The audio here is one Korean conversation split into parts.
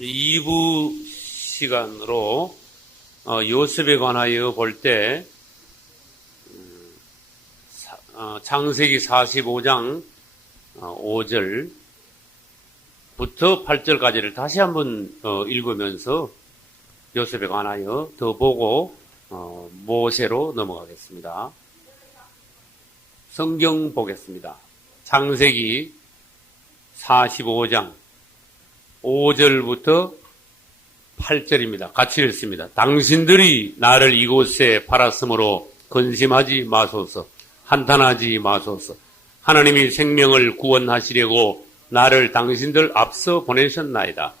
2부 시간으로 요셉에 관하여 볼 때 창세기 45장 5절부터 8절까지를 다시 한번 읽으면서 요셉에 관하여 더 보고 모세로 넘어가겠습니다. 성경 보겠습니다. 창세기 45장 5절부터 8절입니다. 같이 읽습니다. 당신들이 나를 이곳에 팔았으므로 근심하지 마소서, 한탄하지 마소서. 하나님이 생명을 구원하시려고 나를 당신들 앞서 보내셨나이다.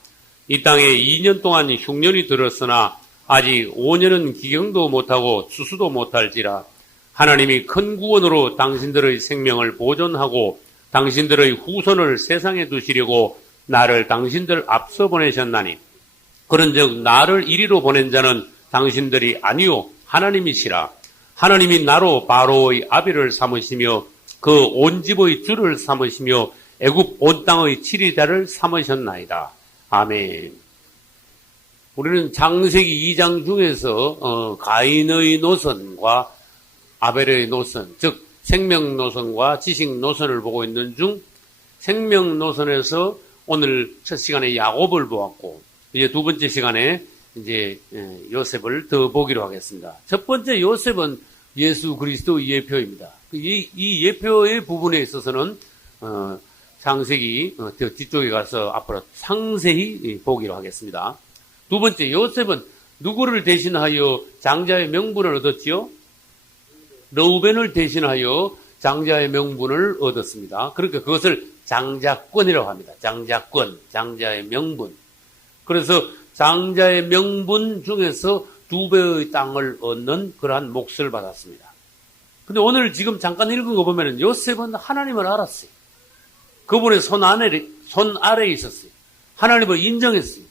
이 땅에 2년 동안 흉년이 들었으나 아직 5년은 기경도 못하고 추수도 못할지라. 하나님이 큰 구원으로 당신들의 생명을 보존하고 당신들의 후손을 세상에 두시려고 나를 당신들 앞서 보내셨나니 그런즉 나를 이리로 보낸 자는 당신들이 아니요 하나님이시라. 하나님이 나로 바로의 아비를 삼으시며 그 온 집의 주를 삼으시며 애굽 온 땅의 치리자를 삼으셨나이다. 아멘. 우리는 창세기 2장 중에서 가인의 노선과 아벨의 노선, 즉 생명 노선과 지식 노선을 보고 있는 중 생명 노선에서 오늘 첫 시간에 야곱을 보았고 이제 두 번째 시간에 이제 요셉을 더 보기로 하겠습니다. 첫 번째 요셉은 예수 그리스도의 예표입니다. 이 예표의 부분에 있어서는 창세기 뒤쪽에 가서 앞으로 상세히 보기로 하겠습니다. 두 번째 요셉은 누구를 대신하여 장자의 명분을 얻었지요? 르우벤을 대신하여 장자의 명분을 얻었습니다. 그러니까 그것을 장자권이라고 합니다. 장자권, 장자의 명분. 그래서 장자의 명분 중에서 2배의 땅을 얻는 그러한 몫을 받았습니다. 근데 오늘 지금 잠깐 읽은 거 보면 요셉은 하나님을 알았어요. 그분의 손 아래에 있었어요. 하나님을 인정했어요.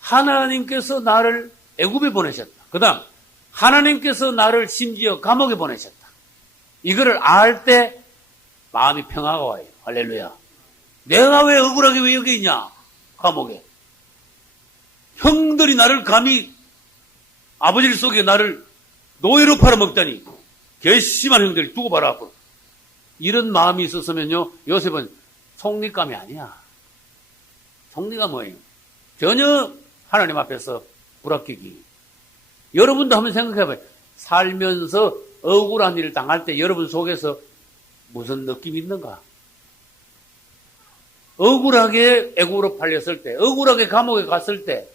하나님께서 나를 애굽에 보내셨다. 그 다음 하나님께서 나를 심지어 감옥에 보내셨다. 이거를 알 때 마음이 평화가 와요. 할렐루야. 내가 왜 억울하게 왜 여기 있냐? 감옥에. 형들이 나를 감히 아버지를 속에 나를 노예로 팔아먹다니 괘씸한 형들이 두고 봐라 앞으로. 이런 마음이 있었으면요 요셉은 속리감이 아니야. 속리가 뭐예요? 전혀 하나님 앞에서 불합격이. 여러분도 한번 생각해봐요. 살면서 억울한 일을 당할 때 여러분 속에서 무슨 느낌이 있는가? 억울하게 애국으로 팔렸을 때, 억울하게 감옥에 갔을 때,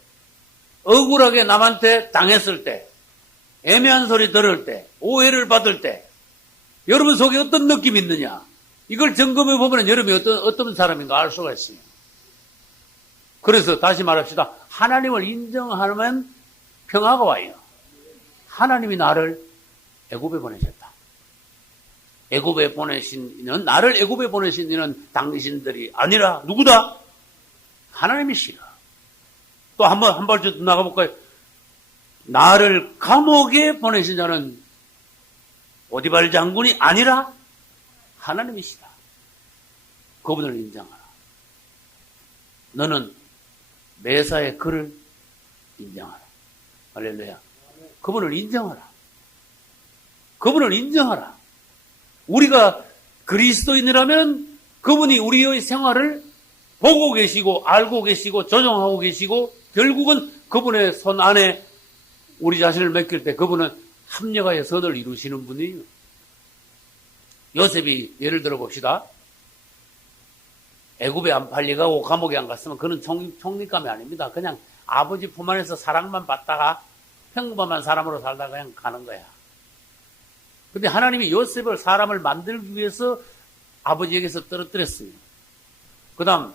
억울하게 남한테 당했을 때, 애매한 소리 들을 때, 오해를 받을 때, 여러분 속에 어떤 느낌이 있느냐? 이걸 점검해 보면 여러분이 어떤 사람인가 알 수가 있어요. 그래서 다시 말합시다. 하나님을 인정하면 평화가 와요. 하나님이 나를 애굽에 보내셨다. 애굽에 보내신 이는, 나를 애굽에 보내신 이는 당신들이 아니라 누구다? 하나님이시라. 또 한 발짝 나가볼까요? 나를 감옥에 보내신 자는 오디발 장군이 아니라 하나님이시다. 그분을 인정하라. 너는 메사의 그를 인정하라. 할렐루야. 그분을 인정하라. 그분을 인정하라. 우리가 그리스도인이라면 그분이 우리의 생활을 보고 계시고 알고 계시고 조정하고 계시고 결국은 그분의 손 안에 우리 자신을 맡길 때 그분은 합력하여 선을 이루시는 분이에요. 요셉이 예를 들어 봅시다. 애굽에 안 팔려가고 감옥에 안 갔으면 그는 총리감이 아닙니다. 그냥 아버지 품 안에서 사랑만 받다가 평범한 사람으로 살다가 그냥 가는 거야. 근데 하나님이 요셉을 사람을 만들기 위해서 아버지에게서 떨어뜨렸어요. 그 다음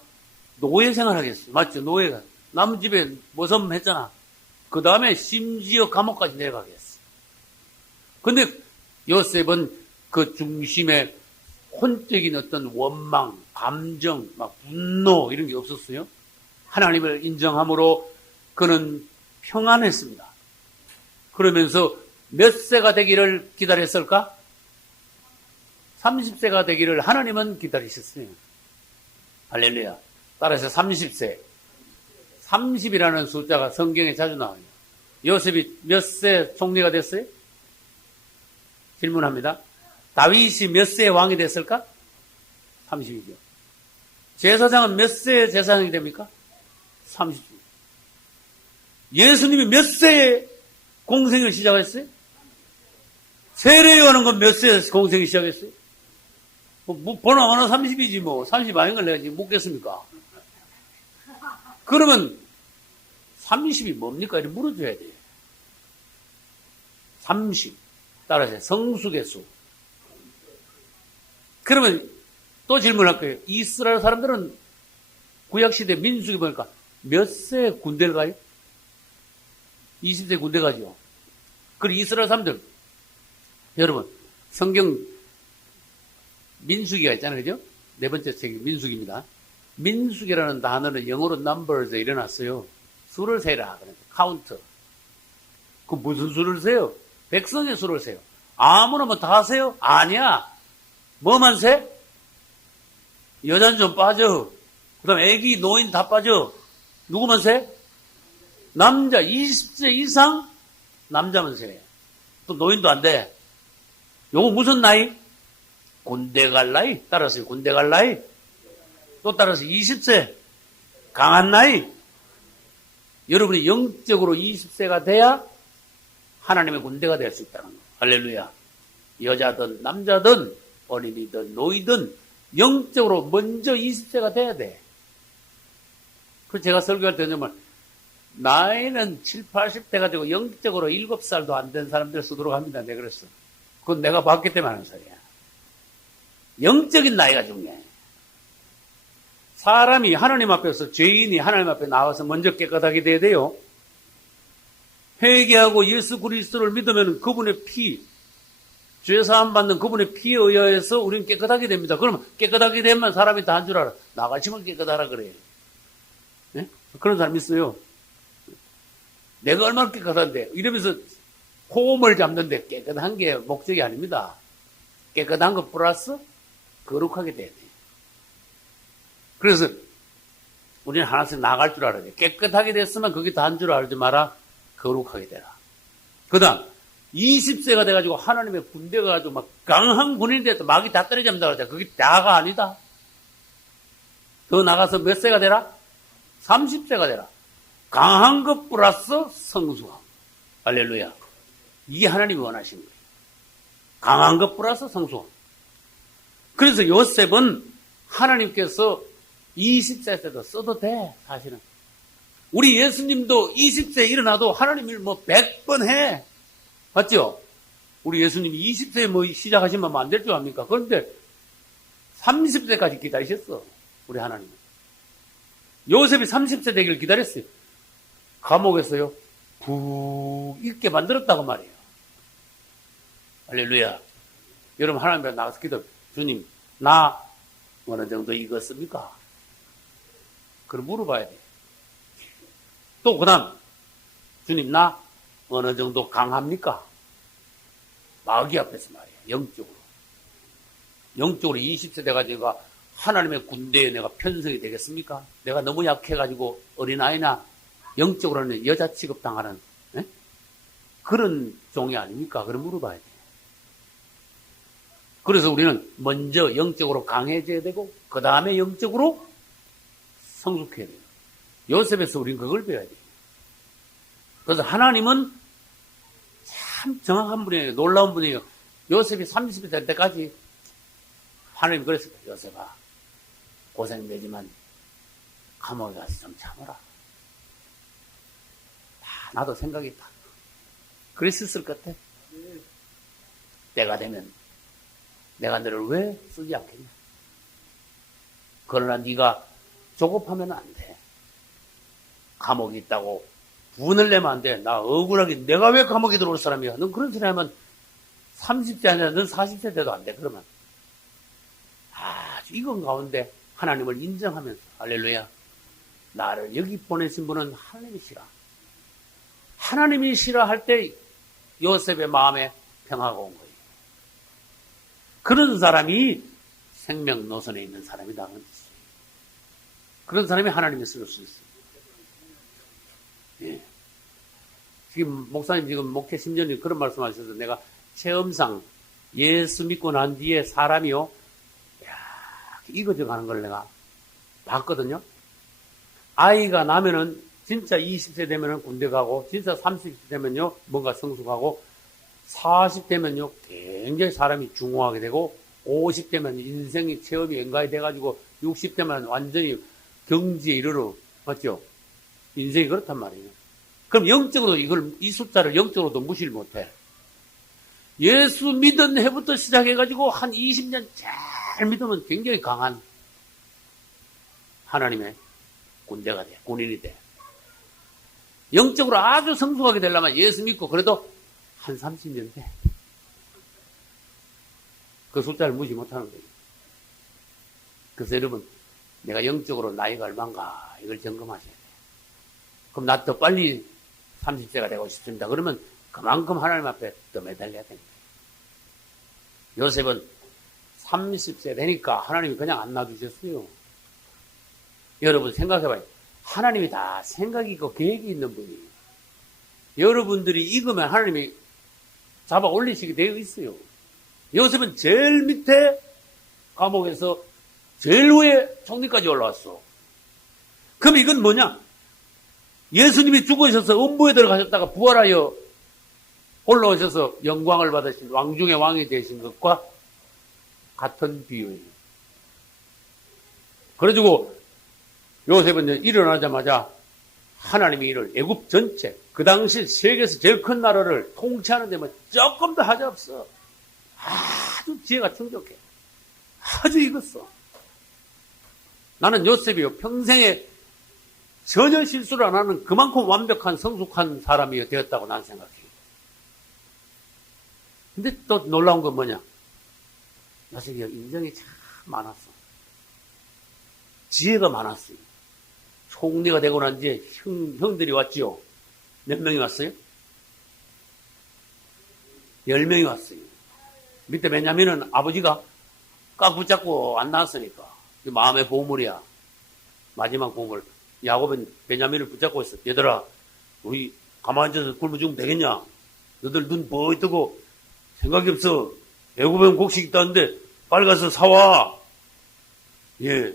노예 생활하겠어요. 맞죠? 노예가 남 집에 모섬했잖아. 그 다음에 심지어 감옥까지 내려가게 했어요. 근데 요셉은 그 중심에 혼적인 어떤 원망, 감정, 분노 이런 게 없었어요. 하나님을 인정함으로 그는 평안했습니다. 그러면서 몇 세가 되기를 기다렸을까? 30세가 되기를 하나님은 기다리셨어요. 할렐루야. 따라서 30세. 30이라는 숫자가 성경에 자주 나와요. 요셉이 몇 세 총리가 됐어요? 질문합니다. 다윗이 몇 세의 왕이 됐을까? 30이죠. 제사장은 몇 세의 제사장이 됩니까? 30. 예수님이 몇 세에 공생을 시작했어요? 세례요한은 건 몇 세에 공생을 시작했어요? 번호 하나 30이지 뭐. 30 아닌 걸 내가 지금 묻겠습니까? 그러면 30이 뭡니까? 이렇게 물어줘야 돼요. 30. 따라서 성숙의 수. 그러면 또 질문할 거예요. 이스라엘 사람들은 구약시대 민수기 보니까 몇 세 군대를 가요? 20세 군대 가죠. 그리고 이스라엘 사람들, 여러분, 성경 민수기가 있잖아요. 그죠? 네 번째 책이 민수기입니다. 민수기라는 단어는 영어로 numbers에 일어났어요. 수를 세라. 카운트. 그 무슨 수를 세요? 백성의 수를 세요. 아무나 뭐 다 세요? 아니야. 뭐만 세? 여자는 좀 빠져. 그 다음 애기, 노인 다 빠져. 누구만 세? 남자 20세 이상 남자만 세. 또 노인도 안 돼. 요거 무슨 나이? 군대 갈 나이. 따라서 군대 갈 나이. 또 따라서 20세 강한 나이. 여러분이 영적으로 20세가 돼야 하나님의 군대가 될 수 있다는 거예요. 할렐루야. 여자든 남자든 어린이든 노이든 영적으로 먼저 20세가 돼야 돼. 그래서 제가 설교할 때 정말 나이는 7, 80대가 되고 영적으로 7살도 안 된 사람들 쓰도록 합니다. 내가 그랬어. 그건 내가 봤기 때문에 하는 소리야. 영적인 나이가 중요해. 사람이 하나님 앞에서 죄인이 하나님 앞에 나와서 먼저 깨끗하게 돼야 돼요. 회개하고 예수 그리스도를 믿으면 그분의 피, 죄사함 받는 그분의 피에 의해서 우리는 깨끗하게 됩니다. 그러면 깨끗하게 되면 사람이 다 한 줄 알아. 나같이만 깨끗하라 그래요. 네? 그런 사람 있어요. 내가 얼마나 깨끗한데 이러면서 호흡을 잡는데 깨끗한 게 목적이 아닙니다. 깨끗한 것 플러스 거룩하게 돼야 돼요. 그래서 우리는 하나씩 나갈 줄 알아야 돼. 깨끗하게 됐으면 그게 다 한 줄 알지 마라. 거룩하게 되라. 그 다음 20세가 돼가지고 하나님의 군대가 가지고 막 강한 군인이 돼서 막이 다 떨어진다 그러잖아. 그게 다가 아니다. 더 나가서 몇 세가 되라? 30세가 되라. 강한 것 플러스 성숙함. 할렐루야. 이게 하나님이 원하시는 거예요. 강한 것 플러스 성숙함. 그래서 요셉은 하나님께서 20세 때도 써도 돼, 사실은. 우리 예수님도 20세에 일어나도 하나님 일 뭐 100번 해. 맞죠? 우리 예수님이 20세에 뭐 시작하시면 안 될 줄 압니까? 그런데 30세까지 기다리셨어. 우리 하나님은. 요셉이 30세 되기를 기다렸어요. 감옥에서요, 푹 있게 만들었다고 말이에요. 할렐루야. 여러분, 하나님 앞에 나가서 기도, 주님, 나 어느 정도 익었습니까? 그걸 물어봐야 돼요. 또, 그 다음, 주님, 나 어느 정도 강합니까? 마귀 앞에서 말이에요. 영적으로. 영적으로 20세 돼가지고 하나님의 군대에 내가 편성이 되겠습니까? 내가 너무 약해가지고 어린아이나 영적으로는 여자 취급당하는 그런 종이 아닙니까? 그걸 물어봐야 돼요. 그래서 우리는 먼저 영적으로 강해져야 되고 그 다음에 영적으로 성숙해야 돼요. 요셉에서 우리는 그걸 배워야 돼요. 그래서 하나님은 참 정확한 분이에요. 놀라운 분이에요. 요셉이 30세 될 때까지 하나님이 그랬을 거예요. 요셉아, 고생되지만 감옥에 가서 좀 참아라. 나도 생각이 있다. 그랬을 것 같아. 때가 되면 내가 너를 왜 쓰지 않겠냐. 그러나 네가 조급하면 안 돼. 감옥이 있다고 분을 내면 안 돼. 나 억울하게 내가 왜 감옥에 들어올 사람이야. 넌 그런 소리 하면 30대 아니라 넌 40대 돼도 안 돼. 그러면 아주 이건 가운데 하나님을 인정하면서 할렐루야. 나를 여기 보내신 분은 하나님이시라. 하나님이 싫어할 때 요셉의 마음에 평화가 온 거예요. 그런 사람이 생명 노선에 있는 사람이다. 그런 사람이 하나님이 쓸 수 있어요. 지금 목사님 지금 목회 10년이 그런 말씀 하셔서 내가 체험상 예수 믿고 난 뒤에 사람이요, 익어져 가는 걸 내가 봤거든요. 아이가 나면은 진짜 20세 되면은 군대 가고, 진짜 30세 되면요 뭔가 성숙하고, 40 되면요 굉장히 사람이 중후하게 되고, 50 되면 인생의 체험이 엔가이 돼가지고, 60 되면 완전히 경지에 이르러, 맞죠? 인생이 그렇단 말이에요. 그럼 영적으로 이 숫자를 영적으로도 무시를 못해. 예수 믿은 해부터 시작해가지고 한 20년 잘 믿으면 굉장히 강한 하나님의 군대가 돼, 군인이 돼. 영적으로 아주 성숙하게 되려면 예수 믿고 그래도 한 30년 돼. 그 숫자를 무시 못하는 거예요. 그래서 여러분, 내가 영적으로 나이가 얼마인가 이걸 점검하셔야 돼요. 그럼 나 더 빨리 30세가 되고 싶습니다. 그러면 그만큼 하나님 앞에 더 매달려야 됩니다. 요셉은 30세 되니까 하나님이 그냥 안 놔두셨어요. 여러분 생각해봐요. 하나님이 다 생각이 있고 계획이 있는 분이에요. 여러분들이 익으면 하나님이 잡아 올리시게 되어 있어요. 요셉은 제일 밑에 감옥에서 제일 위에 총리까지 올라왔어. 그럼 이건 뭐냐? 예수님이 죽으셔서 음부에 들어가셨다가 부활하여 올라오셔서 영광을 받으신 왕 중의 왕이 되신 것과 같은 비유예요. 그래가지고 요셉은 일어나자마자 하나님이 이를 애굽 전체, 그 당시 세계에서 제일 큰 나라를 통치하는 데만 조금 더 하자 없어. 아주 지혜가 충족해. 아주 익었어. 나는 요셉이요, 평생에 전혀 실수를 안 하는 그만큼 완벽한 성숙한 사람이 되었다고 난 생각해요. 근데 또 놀라운 건 뭐냐? 요셉이 인정이 참 많았어. 지혜가 많았어요. 총리가 되고 난 뒤에 형들이 왔지요. 몇 명이 왔어요? 10명이 왔어요. 밑에 베냐민은 아버지가 꽉 붙잡고 안 나왔으니까 마음의 보물이야. 마지막 보물. 야곱은 베냐민을 붙잡고 있어. 얘들아, 우리 가만히 앉아서 굶어 죽으면 되겠냐? 너들 눈 뻘 뜨고 생각이 없어. 애굽엔 곡식 있다는데 빨리 가서 사와. 예,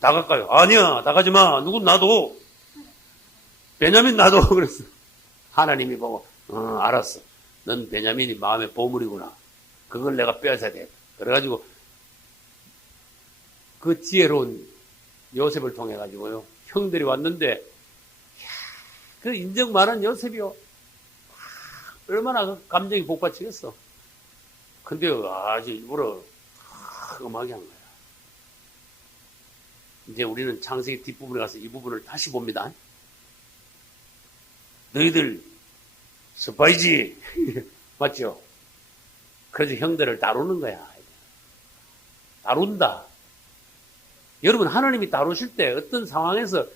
나갈까요? 아니야, 나가지 마. 누군 놔둬. 베냐민 놔둬. 그랬어. 하나님이 보고, 알았어. 넌 베냐민이 마음의 보물이구나. 그걸 내가 빼앗아야 돼. 그래가지고 그 지혜로운 요셉을 통해 가지고요, 형들이 왔는데, 그 인정 많은 요셉이요, 얼마나 그 감정이 복받치겠어. 근데 아주 일부러 음하게 한 거야. 이제 우리는 창세기 뒷부분에 가서 이 부분을 다시 봅니다. 너희들 스파이지. 맞죠? 그래서 형들을 다루는 거야. 다룬다. 여러분, 하나님이 다루실 때 어떤 상황에서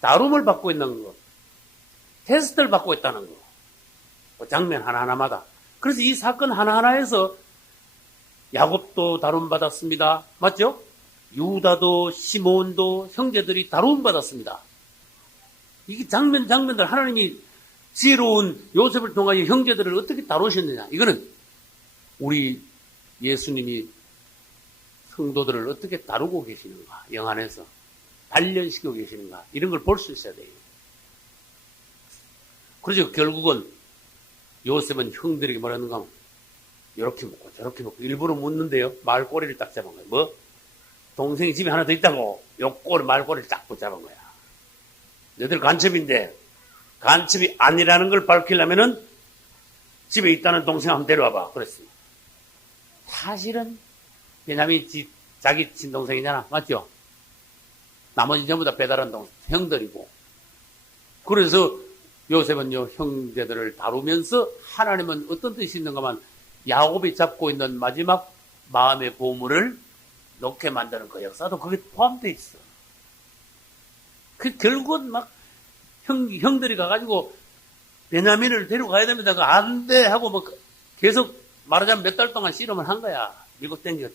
다룸을 받고 있는 거, 테스트를 받고 있다는 거, 그 장면 하나하나마다. 그래서 이 사건 하나하나에서 야곱도 다룸 받았습니다. 맞죠? 유다도 시몬도 형제들이 다룸 받았습니다. 이게 장면들 하나님이 지혜로운 요셉을 통하여 형제들을 어떻게 다루셨느냐. 이거는 우리 예수님이 성도들을 어떻게 다루고 계시는가, 영 안에서 단련시키고 계시는가, 이런 걸 볼 수 있어야 돼요. 그래서 결국은 요셉은 형들에게 뭐라는가 하면, 이렇게 먹고 저렇게 먹고, 일부러 묻는데요, 말꼬리를 딱 잡은 거예요. 뭐? 동생이 집에 하나 더 있다고 요 말꼬리를 딱 붙잡은 거야. 너희들 간첩인데 간첩이 아니라는 걸 밝히려면은 집에 있다는 동생 한번 데려와봐. 그랬습니다. 사실은 베냐민이 자기 친동생이잖아. 맞죠? 나머지 전부 다 배달한 형들이고. 그래서 요셉은요, 형제들을 다루면서 하나님은 어떤 뜻이 있는가만, 야곱이 잡고 있는 마지막 마음의 보물을 놓게 만드는 그 역사도 거기에 포함되어 있어. 그 결국은 막 형들이 가가지고 베냐민을 데려가야 됩니다. 안 돼 하고 뭐 계속 말하자면 몇 달 동안 씨름을 한 거야. 밀고 땡겨.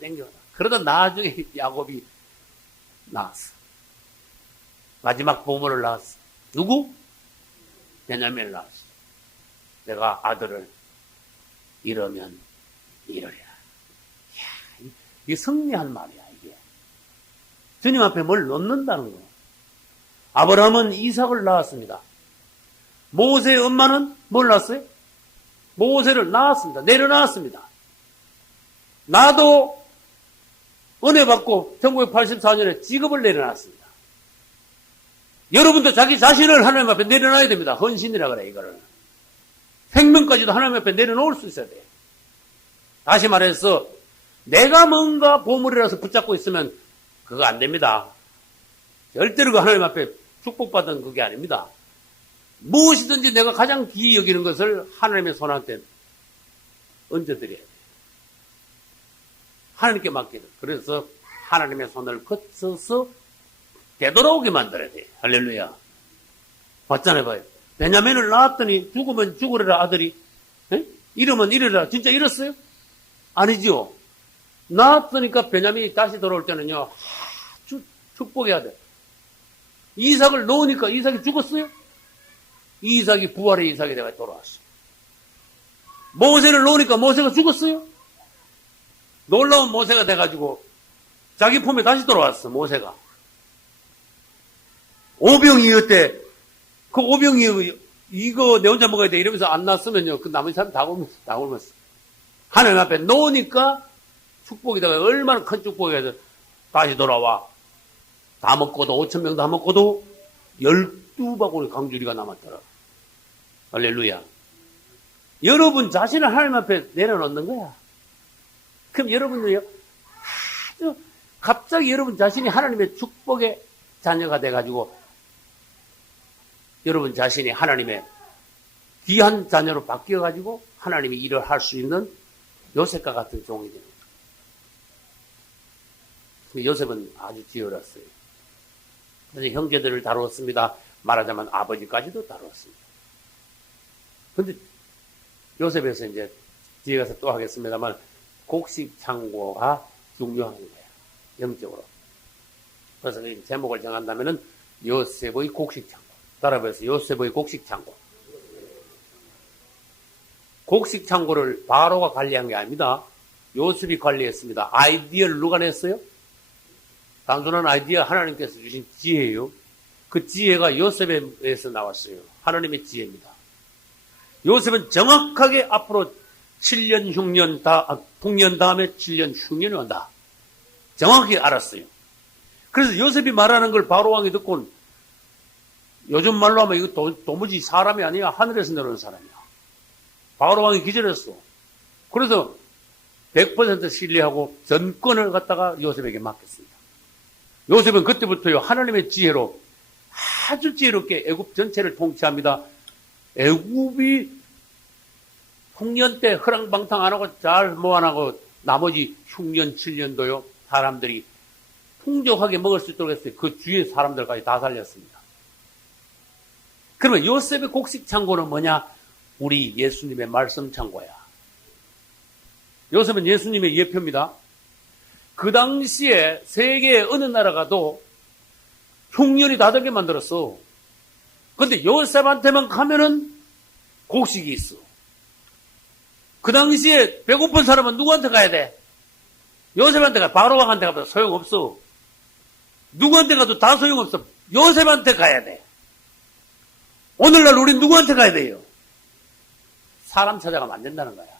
그러다 나중에 야곱이 나왔어. 마지막 보물을 낳았어. 누구? 베냐민을 낳았어. 내가 아들을 이러면 이러리라. 이게 승리한 말이야, 이게. 주님 앞에 뭘 놓는다는 거예요. 아브라함은 이삭을 낳았습니다. 모세의 엄마는 뭘 낳았어요? 모세를 낳았습니다. 내려놨습니다. 나도 은혜 받고 1984년에 직업을 내려놨습니다. 여러분도 자기 자신을 하나님 앞에 내려놔야 됩니다. 헌신이라 그래, 이거를. 생명까지도 하나님 앞에 내려놓을 수 있어야 돼요. 다시 말해서 내가 뭔가 보물이라서 붙잡고 있으면 그거 안 됩니다. 절대로 그 하나님 앞에 축복받은 그게 아닙니다. 무엇이든지 내가 가장 귀히 여기는 것을 하나님의 손한테 얹어드려야 돼요. 하나님께 맡기는. 그래서 하나님의 손을 거쳐서 되돌아오게 만들어야 돼요. 할렐루야. 봤잖아요, 봐요. 베냐민을 낳았더니 죽으면 죽으리라 아들이. 에? 이러면 이러리라. 진짜 이랬어요? 아니죠. 낳았으니까 베냐민이 다시 돌아올 때는요, 축복해야 돼. 이삭을 놓으니까 이삭이 죽었어요? 이삭이 부활의 이삭이 내가 돌아왔어. 모세를 놓으니까 모세가 죽었어요? 놀라운 모세가 돼가지고 자기 품에 다시 돌아왔어, 모세가. 오병이었대. 그 오병이 이거 내 혼자 먹어야 돼 이러면서 안 났으면요, 그 나머지 사람 다 굶었어. 하나님 앞에 놓으니까 축복이다가 얼마나 큰 축복이어서 다시 돌아와. 다 먹고도 5,000명 다 먹고도 12바구니 강주리가 남았더라. 할렐루야. 여러분 자신을 하나님 앞에 내려놓는 거야. 그럼 여러분들요, 아주 갑자기 여러분 자신이 하나님의 축복의 자녀가 돼가지고 여러분 자신이 하나님의 귀한 자녀로 바뀌어가지고 하나님이 일을 할 수 있는 요셉과 같은 종이 되는 거예요. 요셉은 아주 지혜로웠어요. 그래서 형제들을 다루었습니다. 말하자면 아버지까지도 다루었습니다. 근데 요셉에서 이제 뒤에 가서 또 하겠습니다만 곡식 창고가 중요한 거예요. 영적으로. 그래서 이 제목을 정한다면은 요셉의 곡식 창고. 따라해서 요셉의 곡식 창고. 곡식 창고를 바로가 관리한 게 아닙니다. 요셉이 관리했습니다. 아이디어를 누가 냈어요? 단순한 아이디어 하나님께서 주신 지혜예요. 그 지혜가 요셉에서 나왔어요. 하나님의 지혜입니다. 요셉은 정확하게 앞으로 7년 흉년 풍년 다음에 7년 흉년이 온다. 정확히 알았어요. 그래서 요셉이 말하는 걸 바로왕이 듣고 요즘 말로 하면 이거 도무지 사람이 아니야. 하늘에서 내려오는 사람이야. 바로왕이 기절했어. 그래서 100% 신뢰하고 전권을 갖다가 요셉에게 맡겼습니다. 요셉은 그때부터요, 하나님의 지혜로 아주 지혜롭게 애굽 전체를 통치합니다. 애굽이 풍년 때 허랑방탕 안 하고 잘 모아나고 나머지 흉년 7년도요, 사람들이 풍족하게 먹을 수 있도록 했어요. 그 주위의 사람들까지 다 살렸습니다. 그러면 요셉의 곡식 창고는 뭐냐? 우리 예수님의 말씀 창고야. 요셉은 예수님의 예표입니다. 그 당시에 세계의 어느 나라 가도 흉년이 다 되게 만들었어. 근데 요셉한테만 가면은 곡식이 있어. 그 당시에 배고픈 사람은 누구한테 가야 돼? 요셉한테 가. 바로왕한테 가도 소용없어. 누구한테 가도 다 소용없어. 요셉한테 가야 돼. 오늘날 우린 누구한테 가야 돼요? 사람 찾아가면 안 된다는 거야.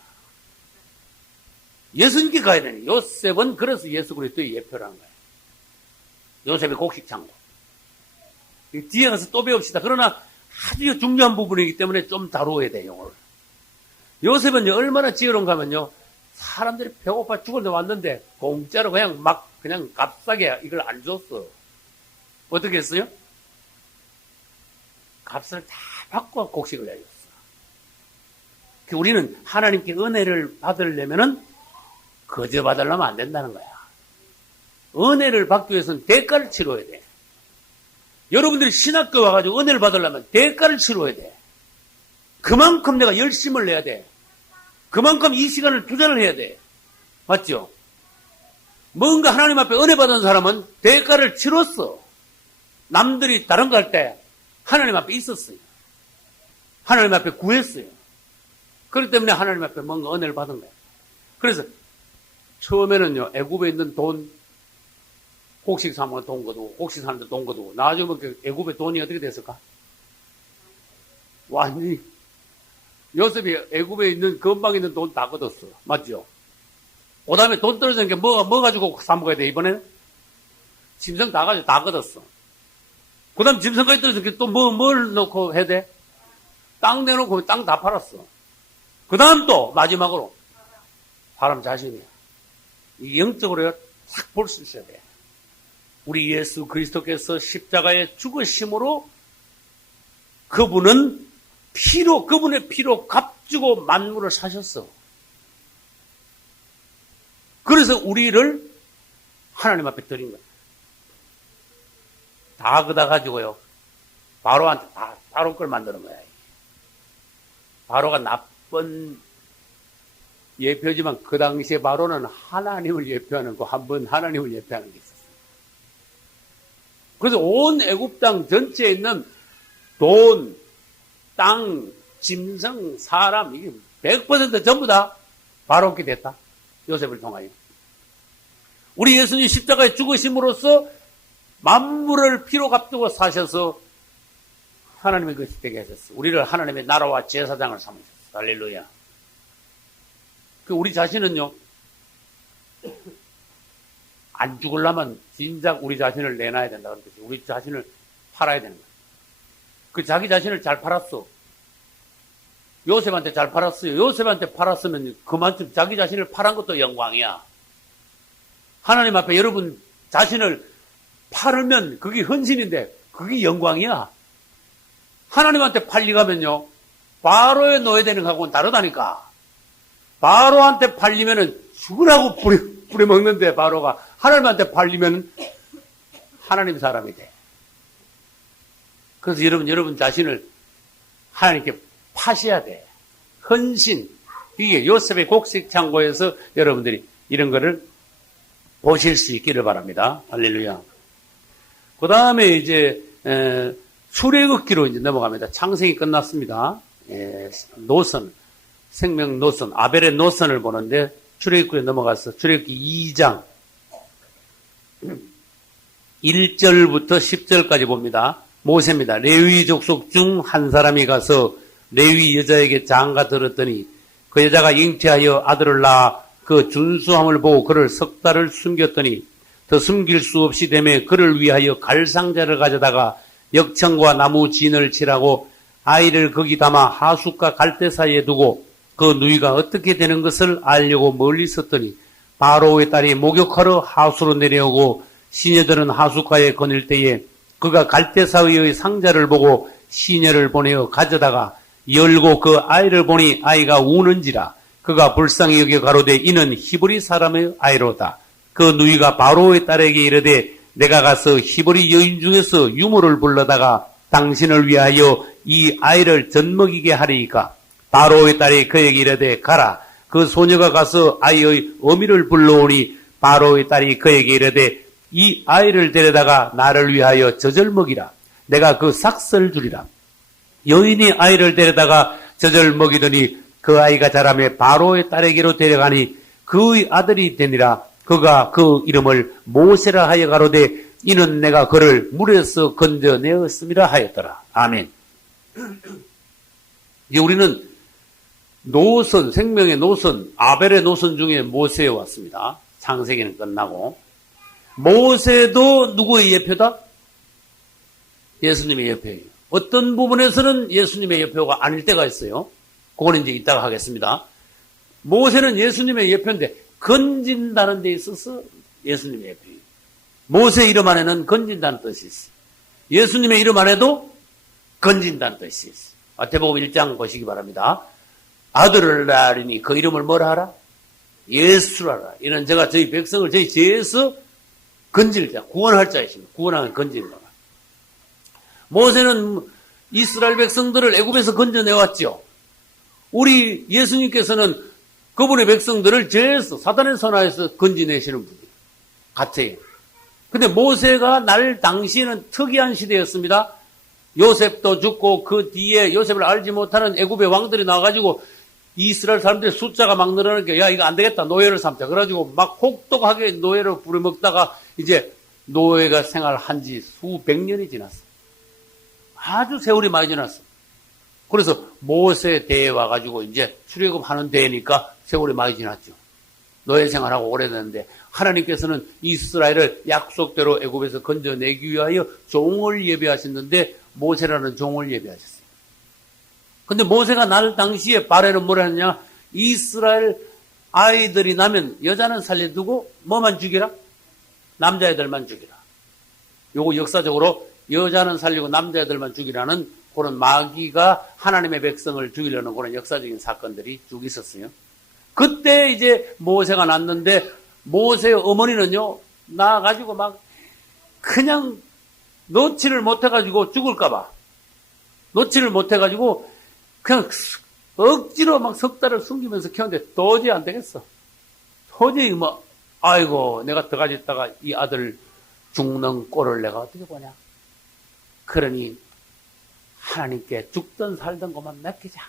예수님께 가야 되니. 요셉은 그래서 예수 그리스도의 예표라는 거야. 요셉의 곡식 창고. 뒤에 가서 또 배웁시다. 그러나 아주 중요한 부분이기 때문에 좀 다루어야 돼요, 오늘. 요셉은 얼마나 지혜로운가 하면요, 사람들이 배고파 죽을 때 왔는데 공짜로 그냥 값싸게 이걸 안 줬어. 어떻게 했어요? 값을 다 받고 곡식을 내줬어. 우리는 하나님께 은혜를 받으려면은 거저 받으려면 안 된다는 거야. 은혜를 받기 위해서는 대가를 치러야 돼. 여러분들이 신학교 와가지고 은혜를 받으려면 대가를 치러야 돼. 그만큼 내가 열심을 내야 돼. 그만큼 이 시간을 투자를 해야 돼. 맞죠? 뭔가 하나님 앞에 은혜 받은 사람은 대가를 치렀어. 남들이 다른 거 할 때 하나님 앞에 있었어요. 하나님 앞에 구했어요. 그렇기 때문에 하나님 앞에 뭔가 은혜를 받은 거예요. 그래서 처음에는요, 애굽에 있는 돈, 곡식 사면 돈 거두고, 곡식 사는데 돈 거두고, 나중에 그 애굽의 돈이 어떻게 됐을까? 완전히, 요셉이 애굽에 있는, 건방에 있는 돈 다 걷었어. 맞죠? 그 다음에 돈 떨어지는 게 뭐 가지고 사먹어야 돼, 이번에는? 짐승 다 가지고 다 걷었어. 그 다음 짐승까지 떨어지는 게 또 뭘 넣고 해야 돼? 땅 내놓고 땅 다 팔았어. 그 다음 또, 마지막으로, 사람 자신이야. 이 영적으로 딱 볼 수 있어야 돼. 우리 예수 그리스도께서 십자가에 죽으심으로 그분의 피로 값주고 만물을 사셨어. 그래서 우리를 하나님 앞에 드린 거야. 다 그다 가지고요. 바로한테 바로 걸 만드는 거야. 바로가 나쁜 예표지만 그 당시에 바로는 하나님을 예표하는 거, 한 번 하나님을 예표하는 게 있었어요. 그래서 온 애굽 땅 전체에 있는 돈, 땅, 짐승, 사람, 이게 100% 전부 다 바로게 됐다. 요셉을 통하여. 우리 예수님 십자가에 죽으심으로써 만물을 피로 값두고 사셔서 하나님의 것이 되게 하셨어. 우리를 하나님의 나라와 제사장을 삼으셨어. 할렐루야. 우리 자신은요, 안 죽으려면 진작 우리 자신을 내놔야 된다는 뜻이에요. 우리 자신을 팔아야 되는 거예요. 그 자기 자신을 잘 팔았어. 요셉한테 잘 팔았어요. 요셉한테 팔았으면 그만큼 자기 자신을 팔은 것도 영광이야. 하나님 앞에 여러분 자신을 팔으면 그게 헌신인데 그게 영광이야. 하나님한테 팔리가면요, 바로에 넣어야 되는 거하고는 다르다니까. 바로한테 팔리면은 죽으라고 뿌려먹는데 바로가 하나님한테 팔리면 하나님 사람이 돼. 그래서 여러분 자신을 하나님께 파셔야 돼. 헌신. 이게 요셉의 곡식 창고에서 여러분들이 이런 거를 보실 수 있기를 바랍니다. 할렐루야. 그 다음에 이제 출애굽기로 이제 넘어갑니다. 창세기 끝났습니다. 노선. 생명 노선, 아벨의 노선을 보는데 출애굽기에 넘어가서 출애굽기 2장 1절부터 10절까지 봅니다. 모세입니다. 레위 족속 중 한 사람이 가서 레위 여자에게 장가 들었더니 그 여자가 잉태하여 아들을 낳아 그 준수함을 보고 그를 석 달을 숨겼더니 더 숨길 수 없이 되매 그를 위하여 갈상자를 가져다가 역청과 나무 진을 칠하고 아이를 거기 담아 하숫과 갈대 사이에 두고 그 누이가 어떻게 되는 것을 알려고 멀리 있었더니 바로의 딸이 목욕하러 하수로 내려오고 시녀들은 하숫가에 거닐 때에 그가 갈대사위의 상자를 보고 시녀를 보내어 가져다가 열고 그 아이를 보니 아이가 우는지라 그가 불쌍히 여겨 가로되 이는 히브리 사람의 아이로다. 그 누이가 바로의 딸에게 이르되 내가 가서 히브리 여인 중에서 유모를 불러다가 당신을 위하여 이 아이를 젖먹이게 하리이까. 바로의 딸이 그에게 이르되 가라. 그 소녀가 가서 아이의 어미를 불러오니 바로의 딸이 그에게 이르되 이 아이를 데려다가 나를 위하여 젖을 먹이라. 내가 그 삭설 주리라. 여인이 아이를 데려다가 젖을 먹이더니 그 아이가 자라매 바로의 딸에게로 데려가니 그의 아들이 되니라. 그가 그 이름을 모세라 하여 가로되 이는 내가 그를 물에서 건져내었음이라 하였더라. 아멘. 이제 우리는 노선, 생명의 노선, 아벨의 노선 중에 모세에 왔습니다. 창세기는 끝나고. 모세도 누구의 예표다? 예수님의 예표예요. 어떤 부분에서는 예수님의 예표가 아닐 때가 있어요. 그거는 이제 이따가 하겠습니다. 모세는 예수님의 예표인데 건진다는 데 있어서 예수님의 예표예요. 모세 이름 안에는 건진다는 뜻이 있어요. 예수님의 이름 안에도 건진다는 뜻이 있어요. 마태복음 1장 보시기 바랍니다. 아들을 낳으리니 그 이름을 뭐라 하라? 예수라 하라. 이는 제가 저희 백성을 저희 죄에서 건질 자, 구원할 자이십니다. 구원하면 건지는 거라. 모세는 이스라엘 백성들을 애굽에서 건져내왔죠. 우리 예수님께서는 그분의 백성들을 죄에서 사단의 선하에서 건지내시는 분이에요. 같아요. 근데 모세가 날 당시에는 특이한 시대였습니다. 요셉도 죽고 그 뒤에 요셉을 알지 못하는 애굽의 왕들이 나와가지고 이스라엘 사람들의 숫자가 막 늘어나니까 야 이거 안 되겠다 노예를 삼자. 그래가지고 막 혹독하게 노예를 부려먹다가 이제 노예가 생활한 지 수백 년이 지났어. 아주 세월이 많이 지났어. 그래서 모세 대에 와가지고 이제 출애굽하는 대니까 세월이 많이 지났죠. 노예 생활하고 오래됐는데 하나님께서는 이스라엘을 약속대로 애굽에서 건져내기 위하여 종을 예비하셨는데 모세라는 종을 예비하셨어요. 근데 모세가 날 당시에 바레는 뭐라 했냐? 이스라엘 아이들이 나면 여자는 살려두고 뭐만 죽이라? 남자애들만 죽이라. 요거 역사적으로 여자는 살리고 남자애들만 죽이라는 그런 마귀가 하나님의 백성을 죽이려는 그런 역사적인 사건들이 쭉 있었어요. 그때 이제 모세가 났는데 모세의 어머니는요, 나가지고 막 그냥 놓지를 못해가지고 죽을까봐. 놓지를 못해가지고 그냥 억지로 막 석 달을 숨기면서 키웠는데 도저히 안 되겠어. 도저히 뭐, 아이고, 내가 더 가졌다가 이 아들 죽는 꼴을 내가 어떻게 보냐. 그러니 하나님께 죽든 살든 것만 맡기자.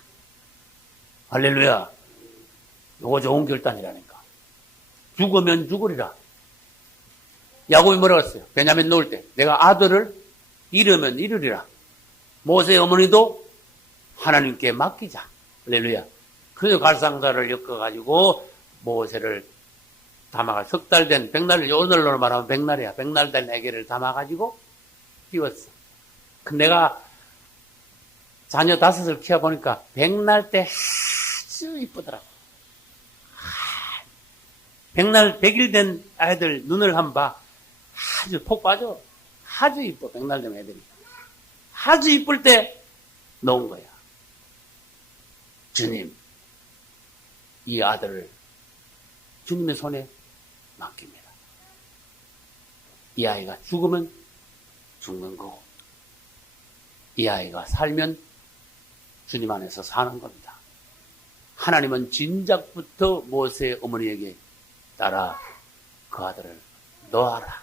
할렐루야. 요거 좋은 결단이라니까. 죽으면 죽으리라. 야곱이 뭐라고 했어요? 베냐민 놓을 때 내가 아들을 잃으면 잃으리라. 모세의 어머니도 하나님께 맡기자. 할렐루야. 그래서 갈상자를 엮어가지고 모세를 담아가 석 달 된 백날, 오늘로 말하면 백날이야. 백날 된 애기를 담아가지고 키웠어. 근데 내가 자녀 5을 키워보니까 백날 때 아주 이쁘더라고. 백날, 100일 된 아이들 눈을 한번 봐. 아주 폭 빠져. 아주 이뻐, 백날 된 애들이. 아주 이쁠 때 놓은 거야. 주님, 이 아들을 주님의 손에 맡깁니다. 이 아이가 죽으면 죽는 거고, 이 아이가 살면 주님 안에서 사는 겁니다. 하나님은 진작부터 모세의 어머니에게 따라 그 아들을 놓아라.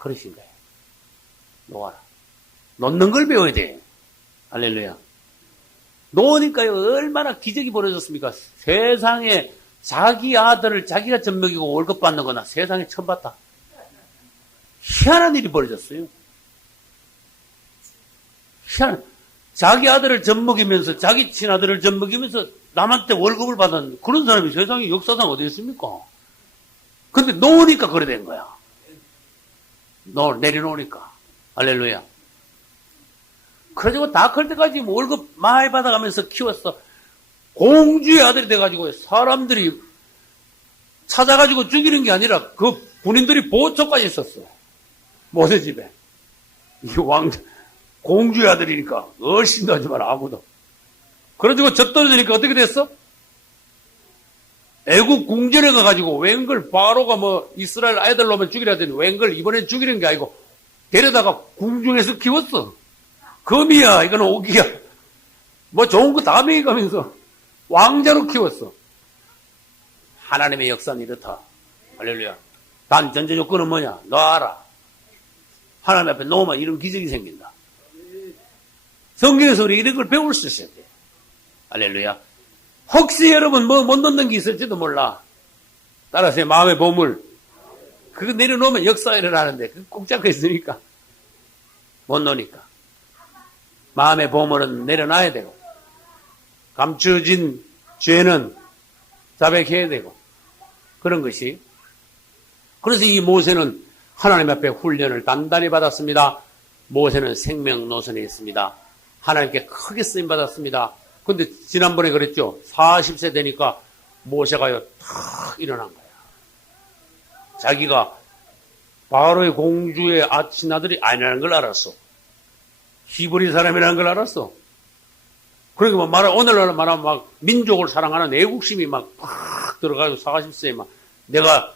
그러신 거예요. 놓아라. 놓는 걸 배워야 돼. 할렐루야. 놓으니까요, 얼마나 기적이 벌어졌습니까? 세상에 자기 아들을 자기가 젖먹이고 월급 받는 거나 세상에 처음 봤다. 희한한 일이 벌어졌어요. 자기 아들을 젖먹이면서, 자기 친아들을 젖먹이면서 남한테 월급을 받은 그런 사람이 세상에 역사상 어디 있습니까? 근데 놓으니까 그래 된 거야. 내려놓으니까. 할렐루야. 그래가지고 다 클 때까지 월급 많이 받아가면서 키웠어. 공주의 아들이 돼가지고 사람들이 찾아가지고 죽이는 게 아니라 그 군인들이 보초까지 있었어. 모세 집에. 이 공주의 아들이니까 얼씬도 하지 마라, 아무도. 그래가지고 젖떨어지니까 어떻게 됐어? 애국 궁전에 가가지고 웬걸 바로가 뭐 이스라엘 아이들 오면 죽이라 하더니 웬걸 이번엔 죽이는 게 아니고 데려다가 궁중에서 키웠어. 금이야, 이거는 옥이야. 뭐 좋은 거 다 먹여가면서 왕자로 키웠어. 하나님의 역사는 이렇다. 할렐루야. 단 전제 조건은 뭐냐? 너 알아. 하나님 앞에 놓으면 이런 기적이 생긴다. 성경에서 우리 이런 걸 배울 수 있어야 돼. 할렐루야. 혹시 여러분 뭐 못 넣는 게 있을지도 몰라. 따라서 마음의 보물. 그거 내려놓으면 역사가 일어나는데 그거 꼭 잡고 있으니까 못 놓으니까. 마음의 보물은 내려놔야 되고 감춰진 죄는 자백해야 되고 그런 것이. 그래서 이 모세는 하나님 앞에 훈련을 단단히 받았습니다. 모세는 생명노선에 있습니다. 하나님께 크게 쓰임받았습니다. 근데 지난번에 그랬죠. 40세 되니까 모세가요 탁 일어난 거야. 자기가 바로의 공주의 친아들이 아니라는 걸 알았어. 히브리 사람이라는 걸 알았어. 그러니까 오늘날 말하면 막 민족을 사랑하는 애국심이 막 들어가지고 40세에 막 내가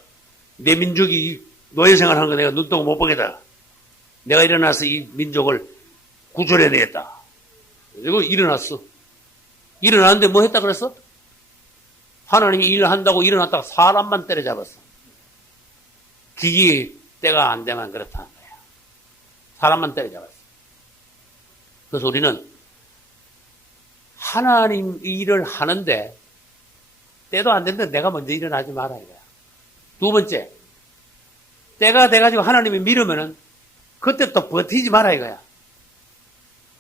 내 민족이 노예 생활하는 거 내가 눈 뜨고 못 보겠다. 내가 일어나서 이 민족을 구출해 내겠다. 그리고 일어났어. 일어났는데 뭐 했다 그랬어? 하나님이 일한다고 일어났다가 사람만 때려잡았어. 기기 때가 안 되면 그렇다는 거야. 사람만 때려잡았어. 그래서 우리는 하나님 일을 하는데 때도 안 됐는데 내가 먼저 일어나지 마라 이거야. 두 번째, 때가 돼가지고 하나님이 미루면은 그때 또 버티지 마라 이거야.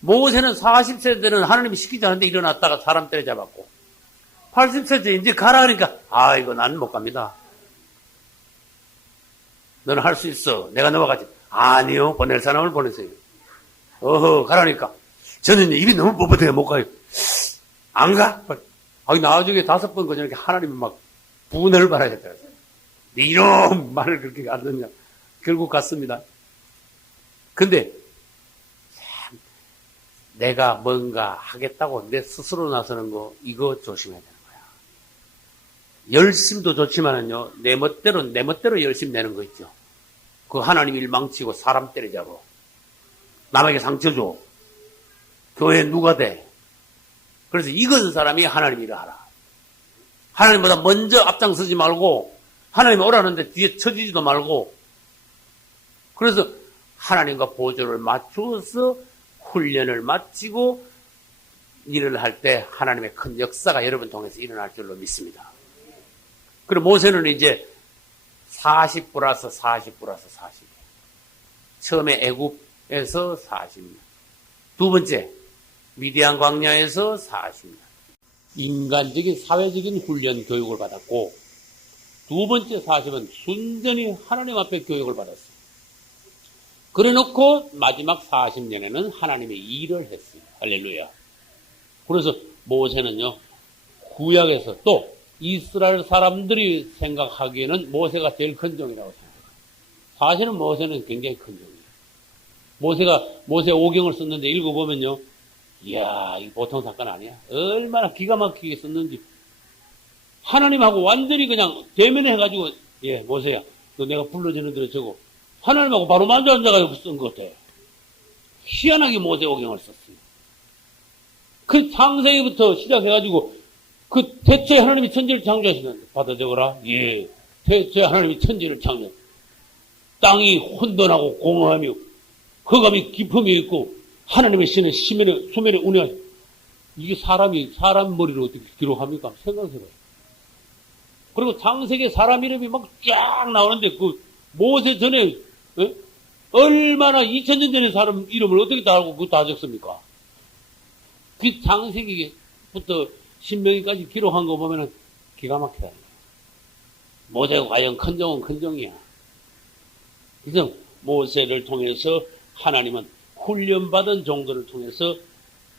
모세는 40세 때는 하나님이 시키지 않는데 일어났다가 사람 때려잡았고 80세째 이제 가라 그러니까 이거 나는 못 갑니다. 너는 할 수 있어. 내가 넘어가지. 아니요. 보낼 사람을 보내세요. 가라니까. 저는 입이 너무 뻣뻣해요. 못 가요. 안 가? 나중에 5번 그냥 하나님이 막 분을 바라겠다. 이런 말을 그렇게 안 듣냐. 결국 갔습니다. 근데 참 내가 뭔가 하겠다고 내 스스로 나서는 거 이거 조심해야 되는 거야. 열심도 좋지만은요. 내 멋대로 열심 내는 거 있죠. 그 하나님 일 망치고 사람 때리자고. 남에게 상처 줘. 교회 누가 돼? 그래서 익은 사람이 하나님 일을 하라. 하나님보다 먼저 앞장서지 말고 하나님 오라는데 뒤에 처지지도 말고 그래서 하나님과 보조를 맞추어서 훈련을 마치고 일을 할 때 하나님의 큰 역사가 여러분 통해서 일어날 줄로 믿습니다. 그리고 모세는 이제 40 플러스 40 플러스 40. 처음에 애굽에서 40년. 두 번째, 미디안 광야에서 40년. 인간적인 사회적인 훈련 교육을 받았고 두 번째 40은 순전히 하나님 앞에 교육을 받았어요. 그래 놓고 마지막 40년에는 하나님의 일을 했어요. 할렐루야. 그래서 모세는요, 구약에서 또 이스라엘 사람들이 생각하기에는 모세가 제일 큰 종이라고 생각해요. 사실은 모세는 굉장히 큰 종이에요. 모세 오경을 썼는데 읽어보면요, 이야, 이 보통 사건 아니야. 얼마나 기가 막히게 썼는지. 하나님하고 완전히 그냥 대면해가지고, 모세야, 너 내가 불러주는 대로 적어. 하나님하고 바로 만져 앉아가지고 쓴 것 같아. 희한하게 모세 오경을 썼어요. 그 창세기부터 시작해가지고, 그 대체 하나님이 천지를 창조하시는데, 받아 적어라. 예. 대체 하나님이 천지를 창조. 땅이 혼돈하고 공허하며, 흑암이 깊음이 있고, 하나님의 신은 수면에 운해. 이게 사람 머리로 어떻게 기록합니까? 생각해봐요. 그리고 창세기에 사람 이름이 막 쫙 나오는데, 그 모세 전에, 얼마나 2000년 전에 사람 이름을 어떻게 다 알고 그거 다 적습니까? 그 창세기부터 신명기까지 기록한 거 보면은 기가 막히다. 모세가 과연 큰 종은 큰 종이야. 그래서 모세를 통해서 하나님은 훈련받은 종들을 통해서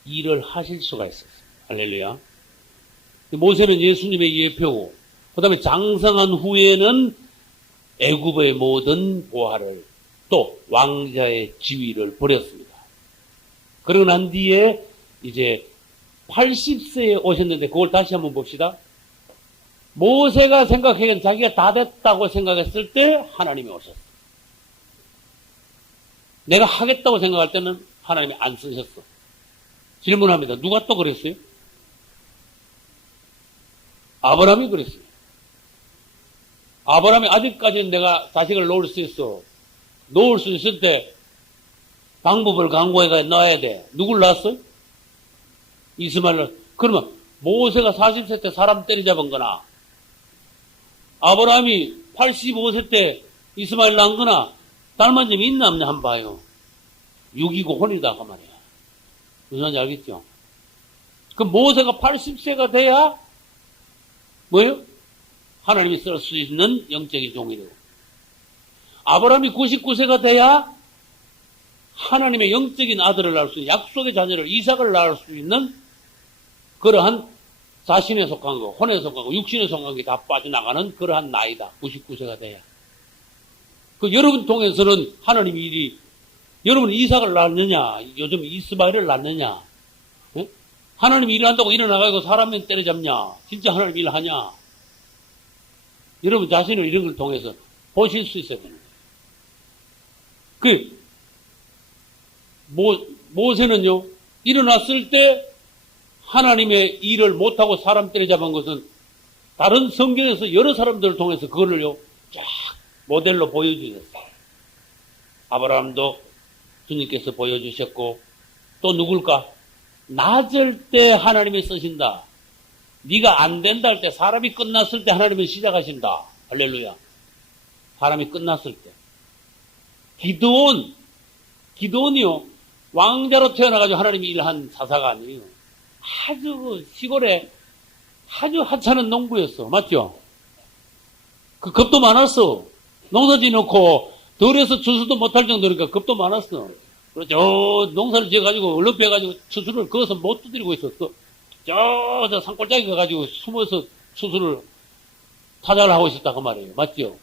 일을 하실 수가 있었어요. 할렐루야. 모세는 예수님의 예표고, 그 다음에 장성한 후에는 애굽의 모든 보화를 또 왕자의 지위를 버렸습니다. 그러고 난 뒤에 이제 80세에 오셨는데 그걸 다시 한번 봅시다. 모세가 생각하기엔 자기가 다 됐다고 생각했을 때 하나님이 오셨어요. 내가 하겠다고 생각할 때는 하나님이 안 쓰셨어. 질문합니다. 누가 또 그랬어요? 아브라함이 그랬어요. 아브라함이 아직까지는 내가 자식을 놓을 수 있어. 놓을 수 있을 때 방법을 강구해가 넣어야 돼. 누굴 낳았어요? 이스마엘을. 그러면 모세가 40세 때 사람 때리잡은 거나 아브라함이 85세 때 이스마엘 낳은 거나 닮은 점이 있나 없나 한번 봐요. 육이고 혼이다 그 말이야. 무슨 말인지 알겠죠? 그럼 모세가 80세가 돼야 뭐예요? 하나님이 쓸 수 있는 영적인 종이 되고, 아브라함이 99세가 돼야 하나님의 영적인 아들을 낳을 수 있는, 약속의 자녀를 이삭을 낳을 수 있는 그러한 자신에 속한 거, 혼에 속한 거, 육신에 속한 게 다 빠져나가는 그러한 나이다. 99세가 돼야. 그 여러분 통해서는 하나님이 일이, 여러분 이삭을 낳느냐, 요즘 이스마엘을 낳느냐, 네? 하나님이 일한다고 일어나가지고 사람을 때려잡냐, 진짜 하나님 일하냐, 여러분 자신을 이런 걸 통해서 보실 수 있어야 되는 거예요. 모세는요, 일어났을 때 하나님의 일을 못하고 사람 때려잡은 것은 다른 성경에서 여러 사람들을 통해서 그거를요, 쫙 모델로 보여주셨어요. 아브라함도 주님께서 보여주셨고, 또 누굴까? 낮을 때 하나님이 쓰신다. 네가 안 된다 할 때, 사람이 끝났을 때 하나님은 시작하신다. 할렐루야. 사람이 끝났을 때. 기드온이요. 왕자로 태어나가지고 하나님이 일한 사사가 아니에요. 아주 시골에 아주 하찮은 농부였어. 맞죠? 그 겁도 많았어. 농사지 놓고 덜해서 추수도 못할 정도니까 겁도 많았어. 그래서 농사를 지어가지고 얼룩해가지고 추수를 거기서 못 두드리고 있었어. 저 산골짜기 가가지고 숨어서 추수를 타작을 하고 있었다 그 말이에요. 맞죠?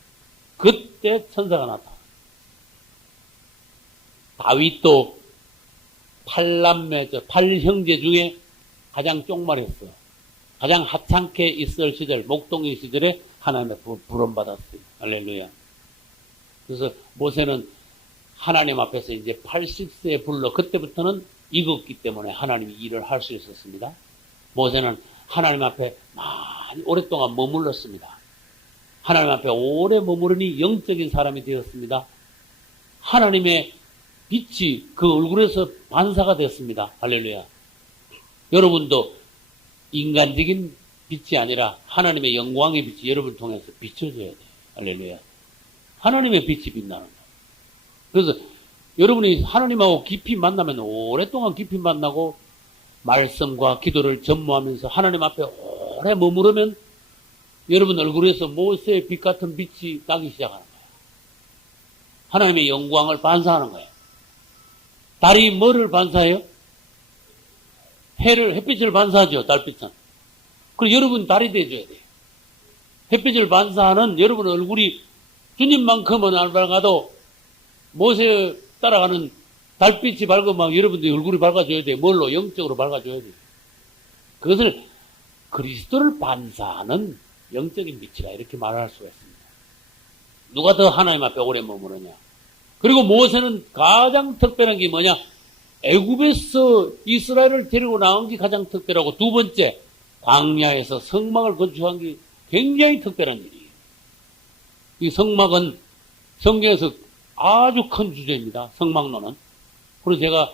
그때 천사가 나타나. 다윗도 8형제 중에 가장 쪽말했어. 가장 하찮게 있을 시절, 목동의 시절에 하나님의 부름받았어요. 할렐루야. 그래서 모세는 하나님 앞에서 이제 80세에 불러 그때부터는 익었기 때문에 하나님이 일을 할 수 있었습니다. 모세는 하나님 앞에 많이 오랫동안 머물렀습니다. 하나님 앞에 오래 머무르니 영적인 사람이 되었습니다. 하나님의 빛이 그 얼굴에서 반사가 됐습니다. 할렐루야. 여러분도 인간적인 빛이 아니라 하나님의 영광의 빛이 여러분을 통해서 비춰줘야 돼요. 할렐루야. 하나님의 빛이 빛나는 거예요. 그래서 여러분이 하나님하고 깊이 만나면 오랫동안 깊이 만나고 말씀과 기도를 전무하면서 하나님 앞에 오래 머무르면 여러분 얼굴에서 모세의 빛 같은 빛이 나기 시작하는 거예요. 하나님의 영광을 반사하는 거예요. 달이 뭐를 반사해요? 햇빛을 반사하죠. 달빛은. 그리고 여러분 달이 돼줘야 돼요. 햇빛을 반사하는 여러분 얼굴이 주님만큼은 안 밝아도 모세 따라가는 달빛이 밝으면 여러분들이 얼굴이 밝아줘야 돼요. 뭘로? 영적으로 밝아줘야 돼요. 그것을 그리스도를 반사하는 영적인 빛이라 이렇게 말할 수가 있습니다. 누가 더 하나님 앞에 오래 머무르냐? 그리고 모세는 가장 특별한 게 뭐냐? 애굽에서 이스라엘을 데리고 나온 게 가장 특별하고 두 번째, 광야에서 성막을 건축한 게 굉장히 특별한 일이에요. 이 성막은 성경에서 아주 큰 주제입니다. 성막론은. 그래서 제가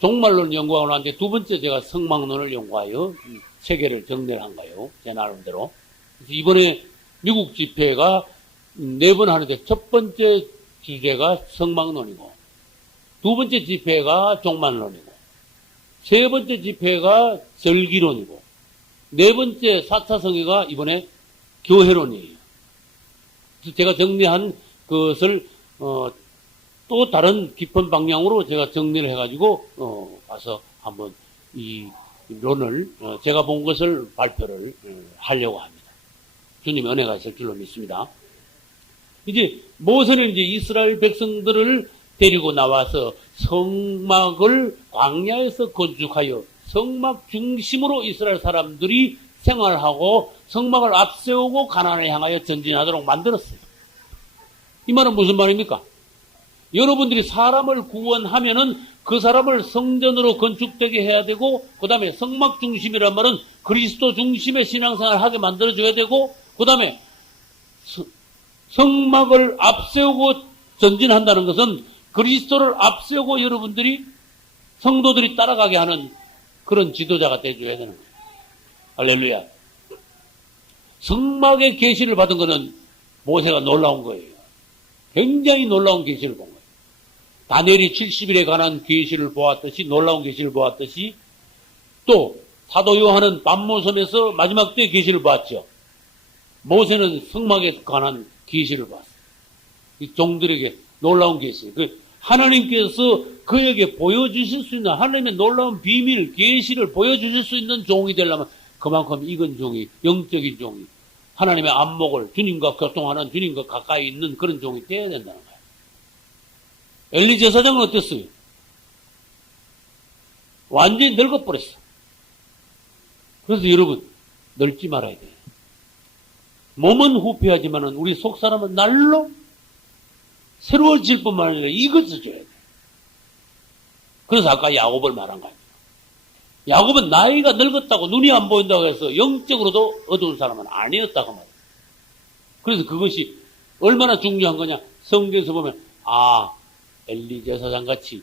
종말론을 연구하고 나는데 두 번째 제가 성막론을 연구하여 체계를 정리를 한 거예요. 제 나름대로. 그래서 이번에 미국 집회가 4번 하는데 첫 번째 주제가 성막론이고 두 번째 집회가 종말론이고 세 번째 집회가 절기론이고 네 번째 4차 성회가 이번에 교회론이에요. 그래서 제가 정리한 것을 또 다른 깊은 방향으로 제가 정리를 해가지고 와서 한번 이 론을 제가 본 것을 발표를 하려고 합니다. 주님의 은혜가 있을 줄로 믿습니다. 이제 모세는 이제 이스라엘 백성들을 데리고 나와서 성막을 광야에서 건축하여 성막 중심으로 이스라엘 사람들이 생활하고 성막을 앞세우고 가나안을 향하여 전진하도록 만들었어요. 이 말은 무슨 말입니까? 여러분들이 사람을 구원하면은 그 사람을 성전으로 건축되게 해야 되고, 그 다음에 성막 중심이란 말은 그리스도 중심의 신앙생활을 하게 만들어줘야 되고, 그 다음에 성막을 앞세우고 전진한다는 것은 그리스도를 앞세우고 여러분들이 성도들이 따라가게 하는 그런 지도자가 되어줘야 되는 거예요. 할렐루야. 성막의 계시를 받은 것은 모세가 놀라운 거예요. 굉장히 놀라운 계시를 본 거예요. 다니엘이 70일에 관한 계시를 보았듯이 놀라운 계시를 보았듯이 또 사도 요한은 밤모섬에서 마지막 때 계시를 보았죠. 모세는 성막에 관한 계시를 봤어요. 이 종들에게 놀라운 계시. 하나님께서 그에게 보여주실 수 있는 하나님의 놀라운 비밀, 계시를 보여주실 수 있는 종이 되려면 그만큼 익은 종이, 영적인 종이, 하나님의 안목을 주님과 교통하는 주님과 가까이 있는 그런 종이 되어야 된다는 거예요. 엘리 제사장은 어땠어요? 완전히 늙어버렸어. 그래서 여러분, 늙지 말아야 돼요. 몸은 후패하지만은 우리 속 사람은 날로 새로워질 뿐만 아니라 익어져야 돼. 그래서 아까 야곱을 말한 거 아닙니까? 야곱은 나이가 늙었다고 눈이 안 보인다고 해서 영적으로도 어두운 사람은 아니었다고 말이에요. 그래서 그것이 얼마나 중요한 거냐? 성경에서 보면 엘리 제사장 같이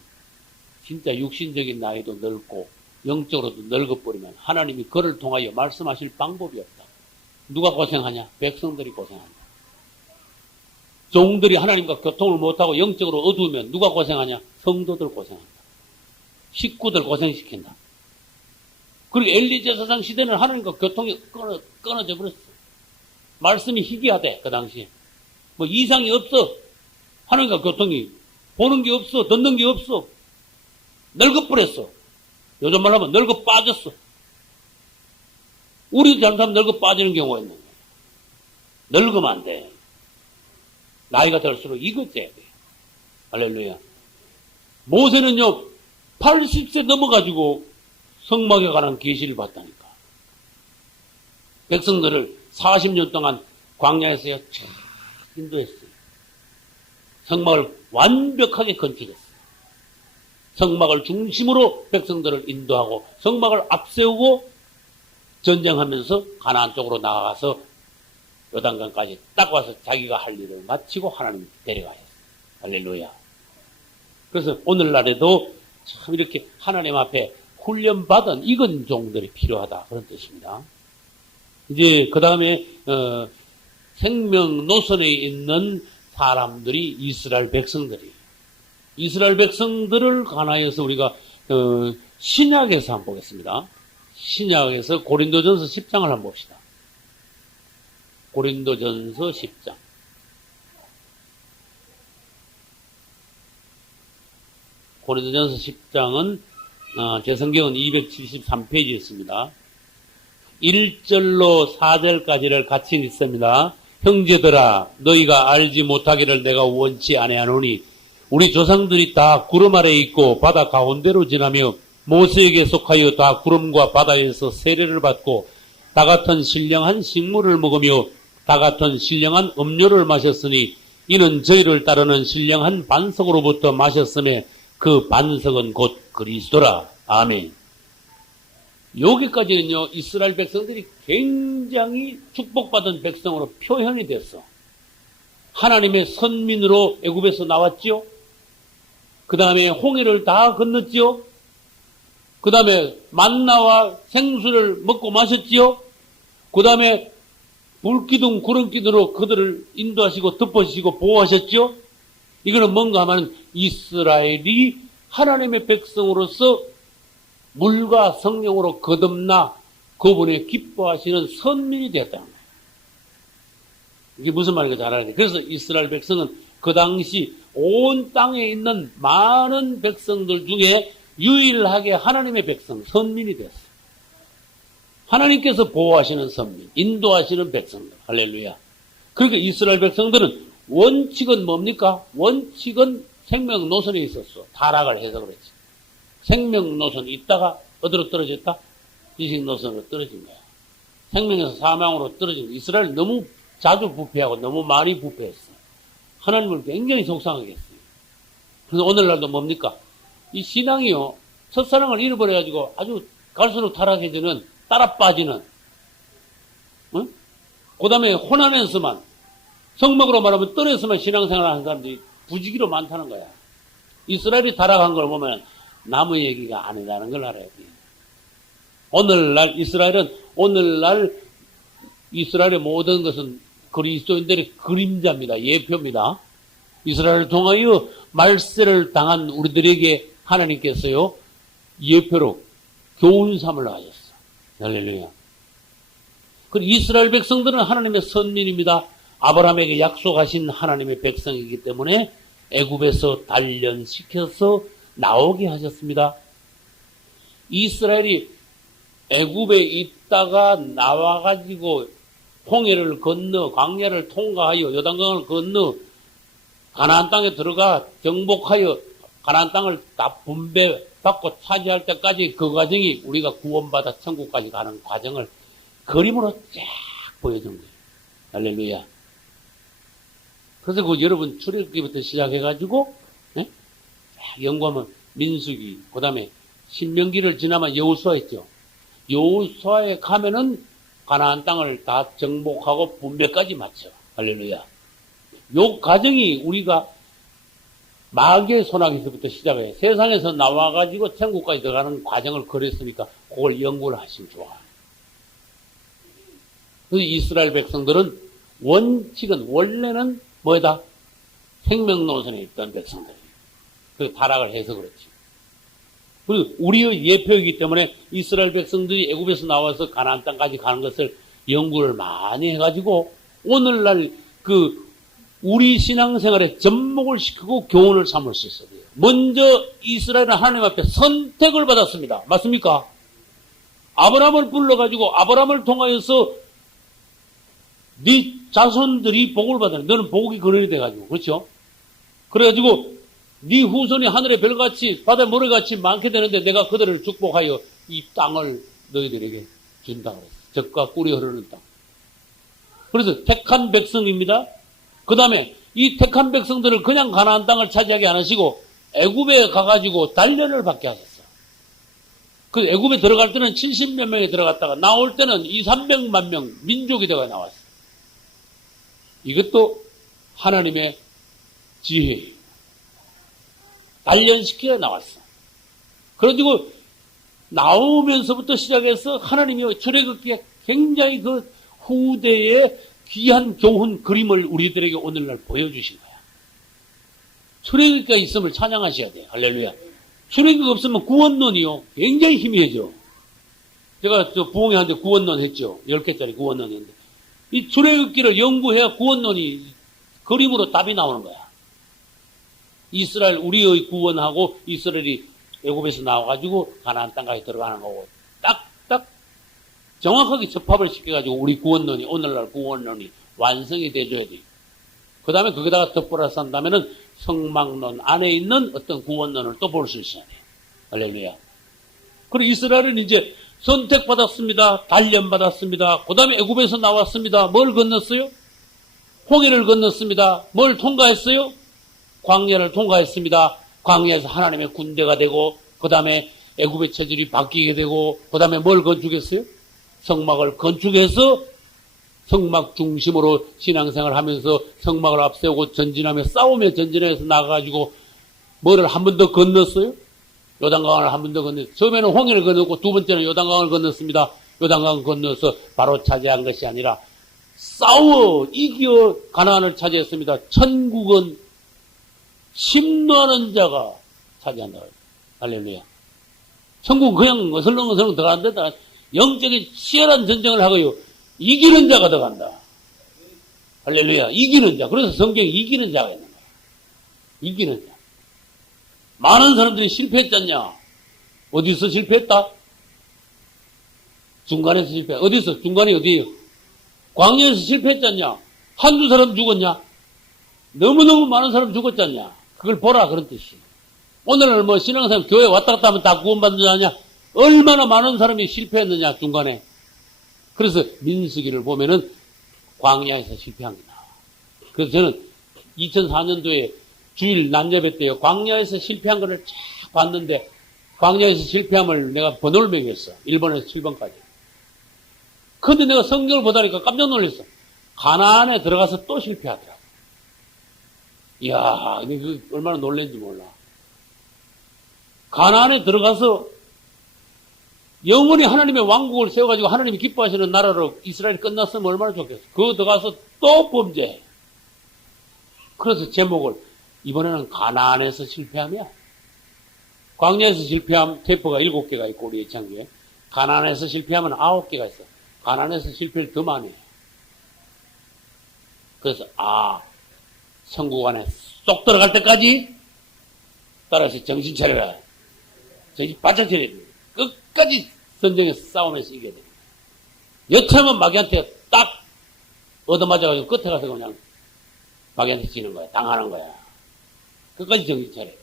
진짜 육신적인 나이도 늙고 영적으로도 늙어버리면 하나님이 그를 통하여 말씀하실 방법이 없다. 누가 고생하냐? 백성들이 고생한다. 종들이 하나님과 교통을 못하고 영적으로 어두우면 누가 고생하냐? 성도들 고생한다. 식구들 고생시킨다. 그리고 엘리 제사장 시대는 하나님과 교통이 끊어져 버렸어. 말씀이 희귀하대, 그 당시에. 뭐 이상이 없어. 하나님과 교통이. 보는 게 없어. 듣는 게 없어. 늙어버렸어. 요즘 말하면 늙어 빠졌어. 우리도 잘못하면 늙어 빠지는 경우가 있는 거야. 늙으면 안 돼. 나이가 들수록 이것째야 돼. 할렐루야. 모세는요, 80세 넘어가지고 성막에 관한 계시를 받다니까. 백성들을 40년 동안 광야에서요, 쫙 인도했어요. 성막을 완벽하게 건축했어요. 성막을 중심으로 백성들을 인도하고 성막을 앞세우고 전쟁하면서 가나안 쪽으로 나아가서 요단강까지 딱 와서 자기가 할 일을 마치고 하나님 데려가셨어요. 할렐루야. 그래서 오늘날에도 참 이렇게 하나님 앞에 훈련받은 익은 종들이 필요하다, 그런 뜻입니다. 이제 그 다음에 생명 노선에 있는 사람들이 이스라엘 백성들을 관하여서 우리가 신약에서 한번 보겠습니다. 신약에서 고린도전서 10장을 한번 봅시다. 고린도전서 10장. 고린도전서 10장은 제 성경은 273페이지에 있습니다. 1절로 4절까지를 같이 읽습니다. 형제들아, 너희가 알지 못하기를 내가 원치 아니하노니 우리 조상들이 다 구름 아래에 있고 바다 가운데로 지나며 모세에게 속하여 다 구름과 바다에서 세례를 받고 다 같은 신령한 식물을 먹으며 다 같은 신령한 음료를 마셨으니 이는 저희를 따르는 신령한 반석으로부터 마셨음에 그 반석은 곧 그리스도라. 아멘. 여기까지는요, 이스라엘 백성들이 굉장히 축복받은 백성으로 표현이 됐어. 하나님의 선민으로 애굽에서 나왔죠. 그 다음에 홍해를 다 건넜죠. 그 다음에 만나와 생수를 먹고 마셨지요. 그 다음에 불기둥, 구름기둥으로 그들을 인도하시고 덮어주시고 보호하셨죠. 이거는 뭔가 하면 이스라엘이 하나님의 백성으로서 물과 성령으로 거듭나 그분의 기뻐하시는 선민이 되었다는 거예요. 이게 무슨 말인가 잘 알아야 돼. 그래서 이스라엘 백성은 그 당시 온 땅에 있는 많은 백성들 중에 유일하게 하나님의 백성, 선민이 됐어요. 하나님께서 보호하시는 선민, 인도하시는 백성들. 할렐루야. 그러니까 이스라엘 백성들은 원칙은 뭡니까? 원칙은 생명 노선에 있었어. 타락을 해서 그렇지. 생명 노선이 있다가 어디로 떨어졌다? 이식 노선으로 떨어진 거야. 생명에서 사망으로 떨어진 거야. 이스라엘 너무 자주 부패하고 너무 많이 부패했어. 하나님을 굉장히 속상하게 했어요. 그래서 오늘날도 뭡니까? 이 신앙이요, 첫사랑을 잃어버려가지고 아주 갈수록 타락해지는, 따라 빠지는, 응? 그 다음에 혼안에서만, 성막으로 말하면 뜰에서만 신앙생활 하는 사람들이 부지기로 많다는 거야. 이스라엘이 타락한 걸 보면 남의 얘기가 아니라는 걸 알아야 돼. 오늘날 이스라엘의 모든 것은 그리스도인들의 그림자입니다. 예표입니다. 이스라엘을 통하여 말세를 당한 우리들에게 하나님께서요, 예표로 교훈삼을 하셨어. 할렐루야. 그리고 이스라엘 백성들은 하나님의 선민입니다. 아브라함에게 약속하신 하나님의 백성이기 때문에 애굽에서 단련시켜서 나오게 하셨습니다. 이스라엘이 애굽에 있다가 나와가지고 홍해를 건너 광야를 통과하여 요단강을 건너 가나안 땅에 들어가 정복하여 가나안 땅을 다 분배받고 차지할 때까지 그 과정이 우리가 구원받아 천국까지 가는 과정을 그림으로 쫙 보여준 거예요. 할렐루야. 그래서 그 여러분 출애굽기부터 시작해가지고 연구하면 민수기, 그 다음에 신명기를 지나면 여호수아 있죠. 여호수아에 가면은 가나안 땅을 다 정복하고 분배까지 마쳐. 할렐루야. 요 과정이 우리가 마귀의 손아귀에서부터 시작해 세상에서 나와가지고 천국까지 들어가는 과정을 그렸으니까 그걸 연구를 하시면 좋아. 그래서 이스라엘 백성들은 원래는 뭐다? 생명노선에 있던 백성들이에요. 그 타락을 해서 그렇지. 그리고 우리의 예표이기 때문에 이스라엘 백성들이 애굽에서 나와서 가나안 땅까지 가는 것을 연구를 많이 해가지고 오늘날 우리 신앙생활에 접목을 시키고 교훈을 삼을 수 있어요. 먼저 이스라엘은 하나님 앞에 선택을 받았습니다. 맞습니까? 아브라함을 불러가지고 아브라함을 통하여서 네 자손들이 복을 받아야 돼. 너는 복이 근원이 돼가지고. 그렇죠? 그래가지고 네 후손이 하늘의 별같이 바다의 모래같이 많게 되는데 내가 그들을 축복하여 이 땅을 너희들에게 준다 그랬어. 젖과 꿀이 흐르는 땅. 그래서 택한 백성입니다. 그 다음에 이 택한 백성들을 그냥 가나안 땅을 차지하게 안 하시고 애굽에 가가지고 단련을 받게 하셨어요. 그 애굽에 들어갈 때는 70몇 명이 들어갔다가 나올 때는 200~300만 명 민족이 되어 나왔어요. 이것도 하나님의 지혜예요. 단련시켜 나왔어. 그래가지고 나오면서부터 시작해서 하나님이 출애굽기에 굉장히 그 후대의 귀한 교훈 그림을 우리들에게 오늘날 보여주신 거야. 출애굽기가 있음을 찬양하셔야 돼요. 할렐루야. 출애굽기가 없으면 구원론이요. 굉장히 희미해져. 제가 저 부흥회한테 구원론 했죠. 10개짜리 구원론 했는데. 이 출애굽기를 연구해야 구원론이 그림으로 답이 나오는 거야. 이스라엘 우리의 구원하고 이스라엘이 애굽에서 나와가지고 가나안 땅까지 들어가는 거고 딱딱 정확하게 접합을 시켜가지고 우리 구원론이 오늘날 구원론이 완성이 돼줘야 돼요. 그 다음에 거기다가 덧플러스 한다면은 성막론 안에 있는 어떤 구원론을 또 볼 수 있어야 돼요. 할렐루야. 그리고 이스라엘은 이제 선택받았습니다. 단련받았습니다. 그 다음에 애굽에서 나왔습니다. 뭘 건넜어요? 홍해를 건넜습니다. 뭘 통과했어요? 광야를 통과했습니다. 광야에서 하나님의 군대가 되고 그 다음에 애굽의 체질이 바뀌게 되고 그 다음에 뭘 건축했어요? 성막을 건축해서 성막 중심으로 신앙생활을 하면서 성막을 앞세우고 전진하며 싸우며 전진해서 나가가지고 뭐를 한 번 더 건넜어요? 요단강을 한 번 더 건넜어요. 처음에는 홍해를 건넜고 두 번째는 요단강을 건넜습니다. 요단강을 건너서 바로 차지한 것이 아니라 싸워 이겨 가나안을 차지했습니다. 천국은 심노하는 자가 차지한다. 할렐루야. 천국은 그냥 어슬렁어슬렁 들어가는 데다 영적인 치열한 전쟁을 하고요. 이기는 자가 들어간다. 할렐루야. 이기는 자. 그래서 성경에 이기는 자가 있는 거야. 이기는 자. 많은 사람들이 실패했잖냐? 어디서 실패했다? 중간에서 실패. 어디서? 중간이 어디예요? 광야에서 실패했잖냐? 한두 사람 죽었냐? 너무너무 많은 사람 죽었잖냐? 그걸 보라 그런 뜻이. 오늘날 뭐 신앙생활 교회 왔다 갔다 하면 다 구원받느냐? 얼마나 많은 사람이 실패했느냐 중간에. 그래서 민수기를 보면은 광야에서 실패한 게 나와. 그래서 저는 2004년도에 주일 남예배 때요 광야에서 실패한 거를 쫙 봤는데 광야에서 실패함을 내가 번호를 매겼어. 1번에서 7번까지. 근데 내가 성경을 보다니까 깜짝 놀랐어. 가나안에 들어가서 또 실패하더라고. 이야, 이게 얼마나 놀랐는지 몰라. 가나안에 들어가서 영원히 하나님의 왕국을 세워가지고 하나님이 기뻐하시는 나라로 이스라엘이 끝났으면 얼마나 좋겠어. 그거 들어가서 또 범죄해. 그래서 제목을 이번에는 가나안에서 실패하며 광야에서 실패하면 태포가 7개가 있고 우리 창기에 가나안에서 실패하면 9개가 있어. 가나안에서 실패를 더 많이 해. 그래서 천국 안에 쏙 들어갈 때까지 따라서 정신 차려라. 정신 바짝 차려야 돼. 끝까지 전쟁에서 싸우면서 이겨야 돼. 여차하면 마귀한테 딱 얻어맞아가지고 끝에 가서 그냥 마귀한테 지는 거야. 당하는 거야. 끝까지 정신 차려야 돼.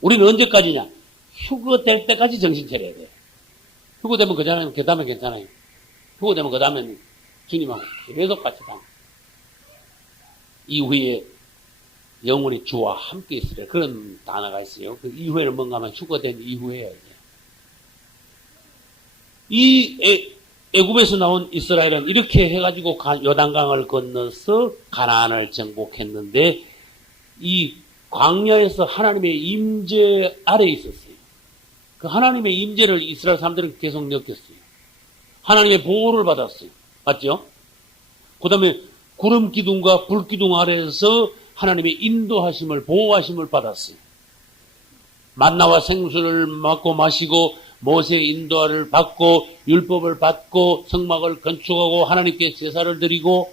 우리는 언제까지냐? 휴거 될 때까지 정신 차려야 돼. 휴거 되면 그 다음에 괜찮아요. 휴거 되면 그 다음에는 주님하고 계속 같이 당. 이후에 영원히 주와 함께 있으래. 그런 단어가 있어요. 그 이후에는 뭔가 하면 휴거된 이후에야 이제. 이 애굽에서 나온 이스라엘은 이렇게 해가지고 요단강을 건너서 가나안을 정복했는데 이 광야에서 하나님의 임재 아래 있었어요. 그 하나님의 임재를 이스라엘 사람들은 계속 느꼈어요. 하나님의 보호를 받았어요. 맞죠? 그 다음에 구름 기둥과 불 기둥 아래에서 하나님의 인도하심을, 보호하심을 받았어요. 만나와 생수를 먹고 마시고 모세의 인도를 받고 율법을 받고 성막을 건축하고 하나님께 제사를 드리고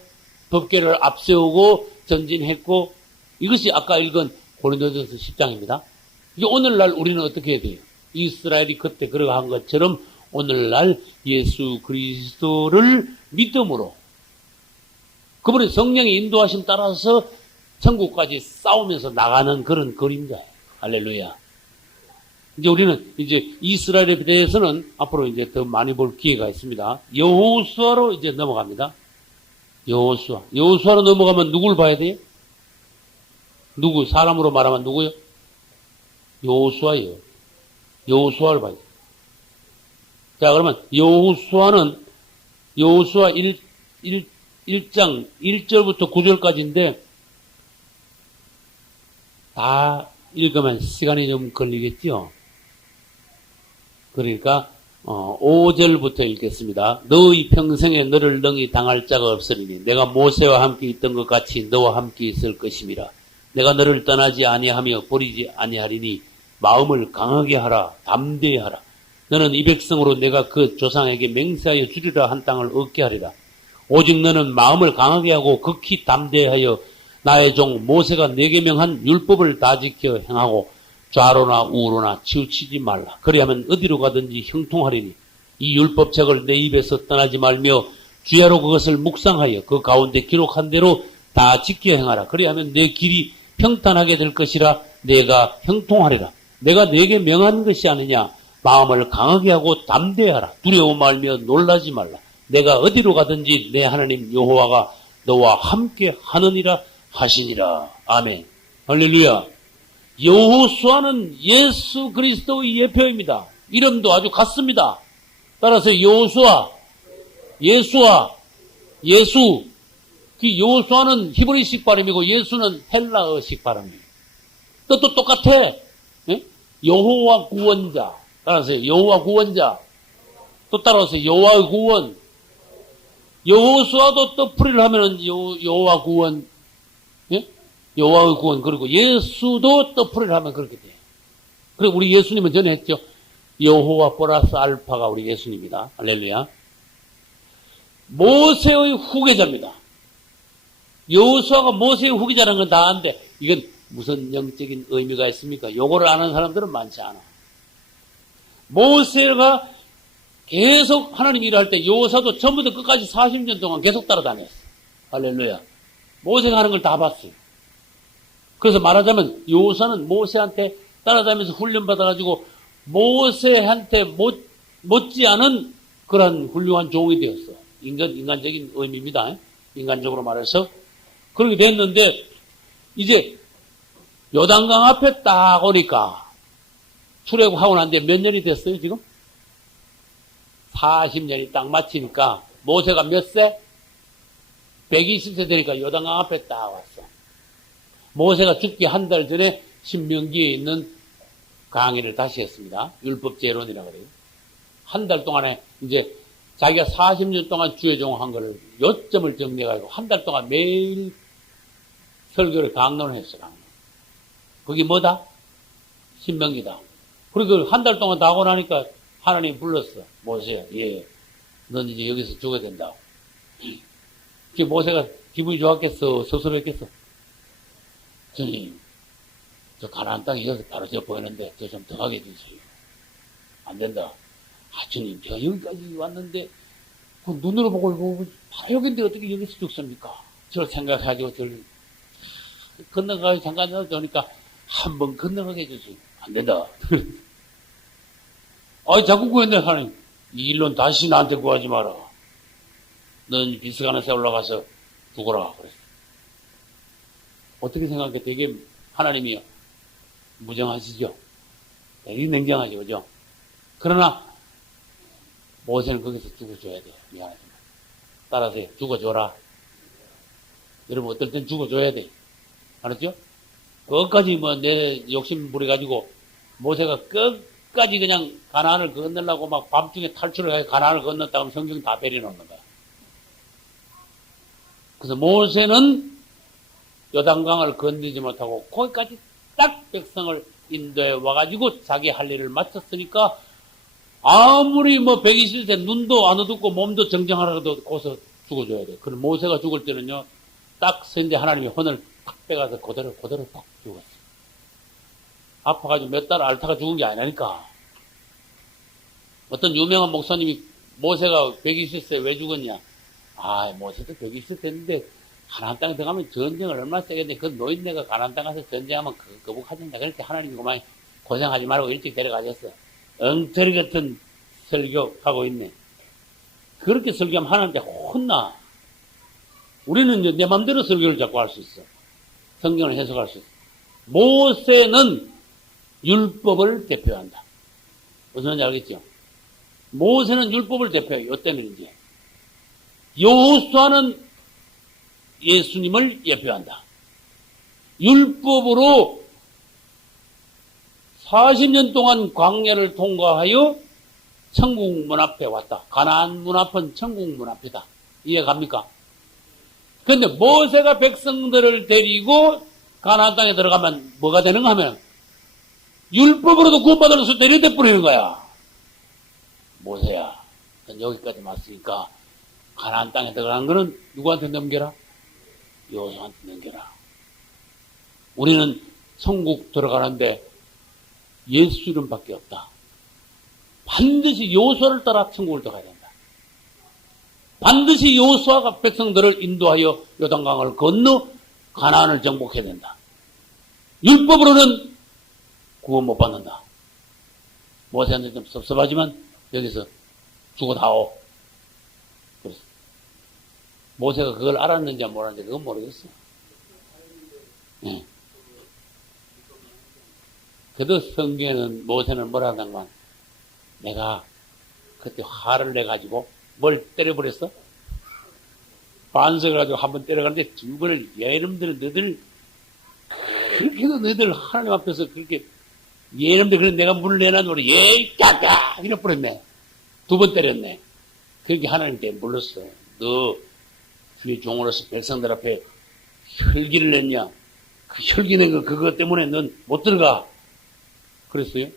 법궤를 앞세우고 전진했고, 이것이 아까 읽은 고린도전서 10장입니다. 이게 오늘날 우리는 어떻게 해야 돼요? 이스라엘이 그때 그러한 것처럼 오늘날 예수 그리스도를 믿음으로 그분의 성령의 인도하심 따라서 천국까지 싸우면서 나가는 그런 그림자예요. 할렐루야. 이제 우리는 이제 이스라엘에 대해서는 앞으로 이제 더 많이 볼 기회가 있습니다. 여호수아로 이제 넘어갑니다. 여호수아로 넘어가면 누굴 봐야 돼요? 누구? 사람으로 말하면 누구요? 여호수아예요. 여호수아를 봐야 돼요. 자, 그러면 여호수아 1장 1절부터 9절까지인데 다 읽으면 시간이 좀 걸리겠죠? 그러니까 5절부터 읽겠습니다. 너의 평생에 너를 능히 당할 자가 없으리니 내가 모세와 함께 있던 것 같이 너와 함께 있을 것임이라. 내가 너를 떠나지 아니하며 버리지 아니하리니 마음을 강하게 하라. 담대히 하라. 너는 이 백성으로 내가 그 조상에게 맹세하여 주리라 한 땅을 얻게 하리라. 오직 너는 마음을 강하게 하고 극히 담대하여 나의 종 모세가 내게 명한 율법을 다 지켜 행하고 좌로나 우로나 치우치지 말라. 그리하면 어디로 가든지 형통하리니 이 율법책을 내 입에서 떠나지 말며 주야로 그것을 묵상하여 그 가운데 기록한 대로 다 지켜 행하라. 그리하면 내 길이 평탄하게 될 것이라. 내가 형통하리라. 내가 내게 명한 것이 아니냐. 마음을 강하게 하고 담대하라. 두려워 말며 놀라지 말라. 내가 어디로 가든지 내 하나님 여호와가 너와 함께 하느니라 하시니라. 아멘. 할렐루야. 여호수아는 예수 그리스도의 예표입니다. 이름도 아주 같습니다. 따라서 여호수아, 예수아, 예수. 그 여호수아는 히브리식 발음이고 예수는 헬라어식 발음이에요. 뜻도 똑같아. 여호와 구원자. 따라서 여호와 구원자. 또 따라서 여호와의 구원. 여호수아도 뜻풀이를 하면은 여호와 구원. 예? 여호와의 구원. 그리고 예수도 뜻풀이를 하면 그렇게 돼요. 그리고 우리 예수님은 전에 했죠. 여호와 플러스 알파가 우리 예수님이다. 할렐루야. 모세의 후계자입니다. 여호수아가 모세의 후계자라는 건 다 아는데 이건 무슨 영적인 의미가 있습니까? 요거를 아는 사람들은 많지 않아. 모세가 계속 하나님 일할 때 여호수아도 전부터 끝까지 40년 동안 계속 따라다녔어. 할렐루야. 모세가 하는 걸 다 봤어요. 그래서 말하자면 여호수아는 모세한테 따라다니면서 훈련받아가지고 모세한테 못지않은 그런 훌륭한 종이 되었어. 인간적인 의미입니다. 인간적으로 말해서. 그렇게 됐는데 이제 요단강 앞에 딱 오니까 출애굽하고 난 뒤에 몇 년이 됐어요 지금? 40년이 딱 마치니까 모세가 몇 세? 120세 되니까 요단강 앞에 딱 왔어. 모세가 죽기 한 달 전에 신명기에 있는 강의를 다시 했습니다. 율법재론이라고 그래요. 한 달 동안에 이제 자기가 40년 동안 주의 종한 거를 요점을 정리해가지고 한 달 동안 매일 설교를 강론을 했어. 강론. 그게 뭐다? 신명기다. 그리고 한 달 동안 다 하고 나니까 하나님이 불렀어. 모세야, 예, 넌 이제 여기서 죽어야 된다고. 그 모세가 기분이 좋았겠어? 섭섭했겠어? 주님, 저 가나안 땅이 여기서 바로 저 보이는데 저 좀 더 가게 해주세요. 안 된다. 아, 주님, 저 여기까지 왔는데 그 눈으로 보고 바로 여기인데 어떻게 여기서 죽습니까? 저를 생각해가지고 저를 건너가기 잠깐 넣어주니까 한 번 건너가게 해주세요. 안 된다. 자꾸 구했네, 하나님. 이 일론 다시 나한테 구하지 마라. 넌 비스가나스에 올라가서 죽어라. 그랬어. 어떻게 생각해? 되게 하나님이 무정하시죠? 되게 냉정하죠, 그죠? 그러나 모세는 거기서 죽어줘야 돼요. 미안하지만. 따라서 죽어줘라. 여러분 어떨 땐 죽어줘야 돼. 알았죠? 끝까지 뭐 내 욕심 부려가지고 모세가 끝까지 그냥 가나안을 건너려고 막 밤중에 탈출을 해 가나안을 건넜다 하면 성경 다 베려놓는 거야. 그래서 모세는 요단강을 건너지 못하고 거기까지 딱 백성을 인도에 와가지고 자기 할 일을 마쳤으니까 아무리 뭐 120세 눈도 안 어둡고 몸도 정정하라도 거기서 죽어줘야 돼. 그럼 모세가 죽을 때는요, 딱 선대 하나님이 혼을 탁 빼가서 그대로 딱 죽었어. 아파가지고 몇 달 앓다가 죽은 게 아니라니까. 어떤 유명한 목사님이 모세가 120세 왜 죽었냐? 아, 모세도 120세 됐는데 가나안 땅에 들어가면 전쟁을 얼마나 세겠네. 그 노인네가 가나안 땅 가서 전쟁하면 거북하던다. 그렇게 하나님이 그만 고생하지 말고 일찍 데려가셨어. 엉터리 같은 설교하고 있네. 그렇게 설교하면 하나님한테 혼나. 우리는 이제 내 맘대로 설교를 자꾸 할 수 있어. 성경을 해석할 수 있어. 모세는 율법을 대표한다. 무슨 말인지 알겠죠? 모세는 율법을 대표해요. 이때는 이제. 여호수아는 예수님을 예표한다. 율법으로 40년 동안 광야를 통과하여 천국 문 앞에 왔다. 가나안 문 앞은 천국 문 앞이다. 이해갑니까? 그런데 모세가 백성들을 데리고 가나안 땅에 들어가면 뭐가 되는가 하면 율법으로도 구원받을 수 내려대 뿌리는 거야. 모세야, 넌 여기까지 왔으니까 가나안 땅에 들어가는 거는 누구한테 넘겨라? 여호수아한테 넘겨라. 우리는 천국 들어가는데 예수 이름밖에 없다. 반드시 여호수아를 따라 천국을 들어가야 된다. 반드시 여호수아가 백성들을 인도하여 요단강을 건너 가나안을 정복해야 된다. 율법으로는 구원 못 받는다. 모세한테 좀 섭섭하지만 여기서 죽어다오. 그래서 모세가 그걸 알았는지 몰랐는지 그건 모르겠어. 네. 그래도 성경에는 모세는 뭐라 하던가만 내가 그때 화를 내가지고 뭘 때려버렸어? 반석을 가지고 한번 때려가는데 두 번을 예놈들은 너희들 그렇게도 너희들 하나님 앞에서 그렇게 예놈들 그래 내가 문을 내놔도 예이 까까 이래 버렸네. 두 번 때렸네. 그렇게 하나님께 물렀어. 너 주의 종으로서 백성들 앞에 혈기를 냈냐? 그 혈기 낸 거 그거 때문에 넌 못 들어가. 그랬어요.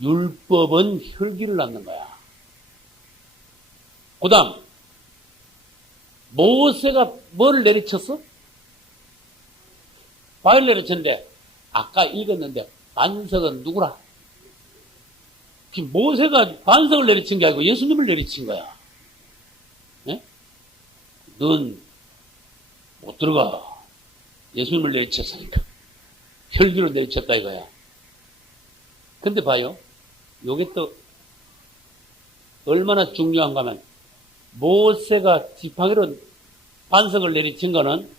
율법은 혈기를 낳는 거야. 그 다음 모세가 뭘 내리쳤어? 바위를 내리쳤는데 아까 읽었는데 반석은 누구라? 모세가 반석을 내리친 게 아니고 예수님을 내리친 거야. 네? 넌 못 들어가. 예수님을 내리쳤으니까. 혈기로 내리쳤다 이거야. 근데 봐요. 요게 또 얼마나 중요한가 하면 모세가 지팡이로 반석을 내리친 거는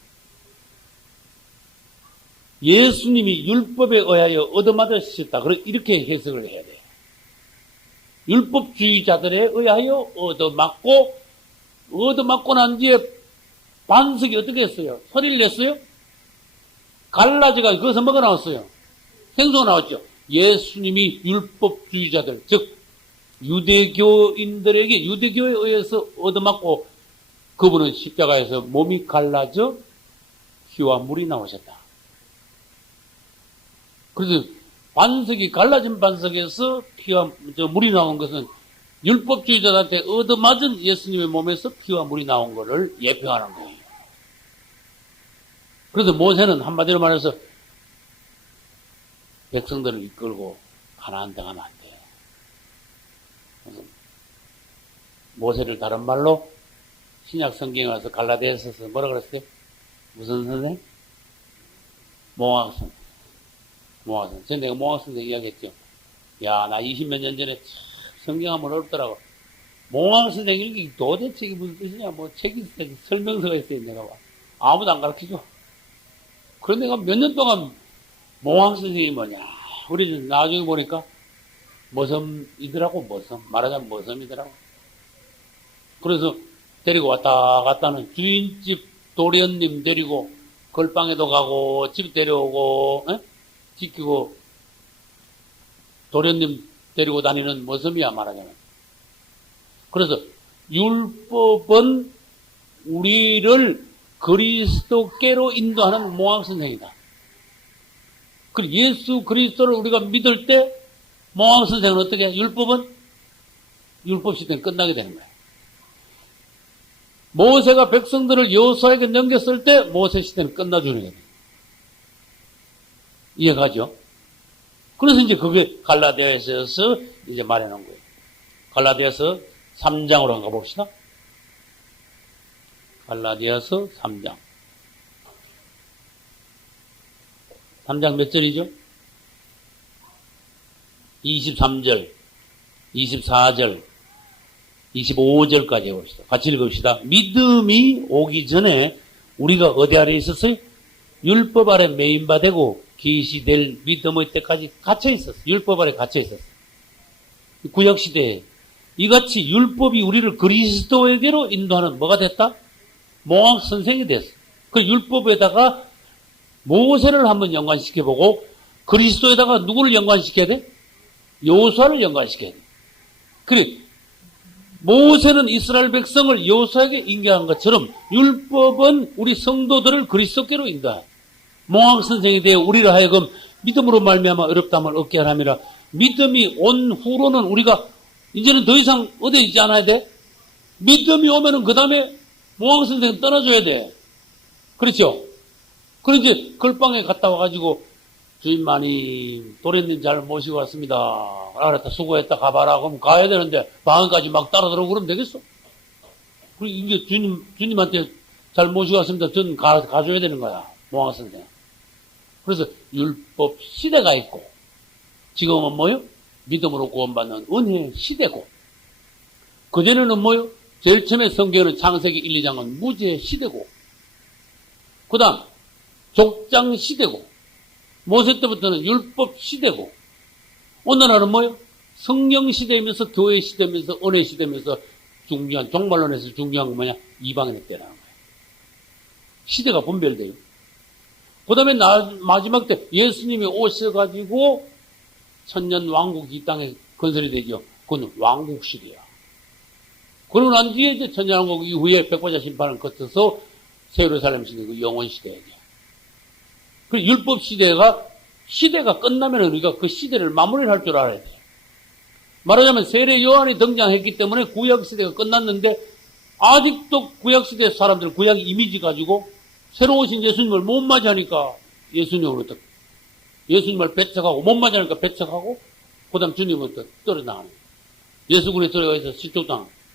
예수님이 율법에 의하여 얻어맞으셨다. 이렇게 해석을 해야 돼. 율법주의자들에 의하여 얻어맞고 난 뒤에 반석이 어떻게 했어요? 소리를 냈어요? 갈라져가 거기서 뭐가 나왔어요? 생수가 나왔죠. 예수님이 율법주의자들, 즉 유대교인들에게 유대교에 의해서 얻어맞고 그분은 십자가에서 몸이 갈라져 피와 물이 나오셨다. 그래서 반석이 갈라진 반석에서 피와 물이 나온 것은 율법주의자들한테 얻어맞은 예수님의 몸에서 피와 물이 나온 것을 예표하는 거예요. 그래서 모세는 한마디로 말해서 백성들을 이끌고 가나안 땅 가면 안 돼. 모세를 다른 말로 신약 성경에 와서 갈라디아서에서 뭐라 그랬어요? 무슨 선생? 몽학 선생. 전 내가 몽학 선생 이야기했죠. 야, 나 20몇 년 전에 성경 하면 어렵더라고. 몽학 선생 읽기 도대체 이게 무슨 뜻이냐? 뭐 책이 있어, 설명서가 있어요. 내가 봐. 아무도 안 가르쳐줘. 그런데 내가 몇 년 동안 몽학 선생이 뭐냐? 우리 나중에 보니까 머섬이더라고. 말하자면 머섬이더라고. 그래서 데리고 왔다 갔다는 주인집 도련님 데리고 걸방에도 가고, 집 데려오고, 지키고, 도련님 데리고 다니는 모습이야, 말하자면. 그래서, 율법은 우리를 그리스도께로 인도하는 모황선생이다. 그리고 예수 그리스도를 우리가 믿을 때, 모황선생은 어떻게 해? 율법은? 율법 시대는 끝나게 되는 거야. 모세가 백성들을 여호수아에게 넘겼을 때 모세 시대는 끝나주는 거예요. 이해가죠? 그래서 이제 그게 갈라디아서에서 이제 말해놓은 거예요. 갈라디아서 3장으로 한번 가봅시다. 갈라디아서 3장. 3장 몇 절이죠? 23절, 24절, 25절까지 해봅시다. 같이 읽읍시다. 믿음이 오기 전에 우리가 어디 아래 있었어요? 율법 아래 매인바되고 계시될 믿음의 때까지 갇혀 있었어. 율법 아래 갇혀 있었어. 구약시대에 이같이 율법이 우리를 그리스도에게로 인도하는 뭐가 됐다? 모황선생이 됐어. 그 율법에다가 모세를 한번 연관시켜보고 그리스도에다가 누구를 연관시켜야 돼? 여호수아를 연관시켜야 돼. 그래, 모세는 이스라엘 백성을 여호수아에게 인도한 것처럼 율법은 우리 성도들을 그리스도께로 인도해. 모황선생이 되어 우리를 하여금 믿음으로 말미암아 어렵다함을 얻게 하라미라. 믿음이 온 후로는 우리가 이제는 더 이상 어디에 있지 않아야 돼? 믿음이 오면은 그 다음에 모황선생 떠나줘야 돼. 그렇죠? 그래 이제 걸방에 갔다 와가지고 주인마님 도련님 잘 모시고 왔습니다. 알았다 수고했다 가봐라. 그럼 가야 되는데 방안까지 막 따라 들어오고 그러면 되겠어? 그리고 이제 주님한테 잘 모시고 왔습니다. 전 가줘야 되는 거야. 모황선생. 그래서 율법 시대가 있고 지금은 뭐요? 믿음으로 구원받는 은혜 시대고 그전에는 뭐요? 제일 처음에 성경에는 창세기 1, 2장은 무죄 시대고 그 다음 족장 시대고 모세 때부터는 율법 시대고 오늘날은 뭐요? 성령 시대이면서 교회 시대면서 은혜 시대면서 중요한 종말론에서 중요한 건 뭐냐? 이방인의 때라는 거예요. 시대가 분별돼요. 그 다음에 마지막 때 예수님이 오셔가지고 천년 왕국이 이 땅에 건설이 되죠. 그건 왕국 시대야. 그러고 난 뒤에 이제 천년 왕국 이후에 백보자 심판을 거쳐서 세루살렘 시대, 그 영원 시대야 돼. 그 율법 시대가 끝나면 우리가 그 시대를 마무리를 할 줄 알아야 돼. 말하자면 세례 요한이 등장했기 때문에 구약 시대가 끝났는데 아직도 구약 시대 사람들은 구약 이미지 가지고 새로 오신 예수님을 못 맞이하니까 예수님으로부터 예수님을 배척하고 못 맞이하니까 배척하고 그다음 주님으로부터 떨어나가는 예수군에 들어가서 실족당하는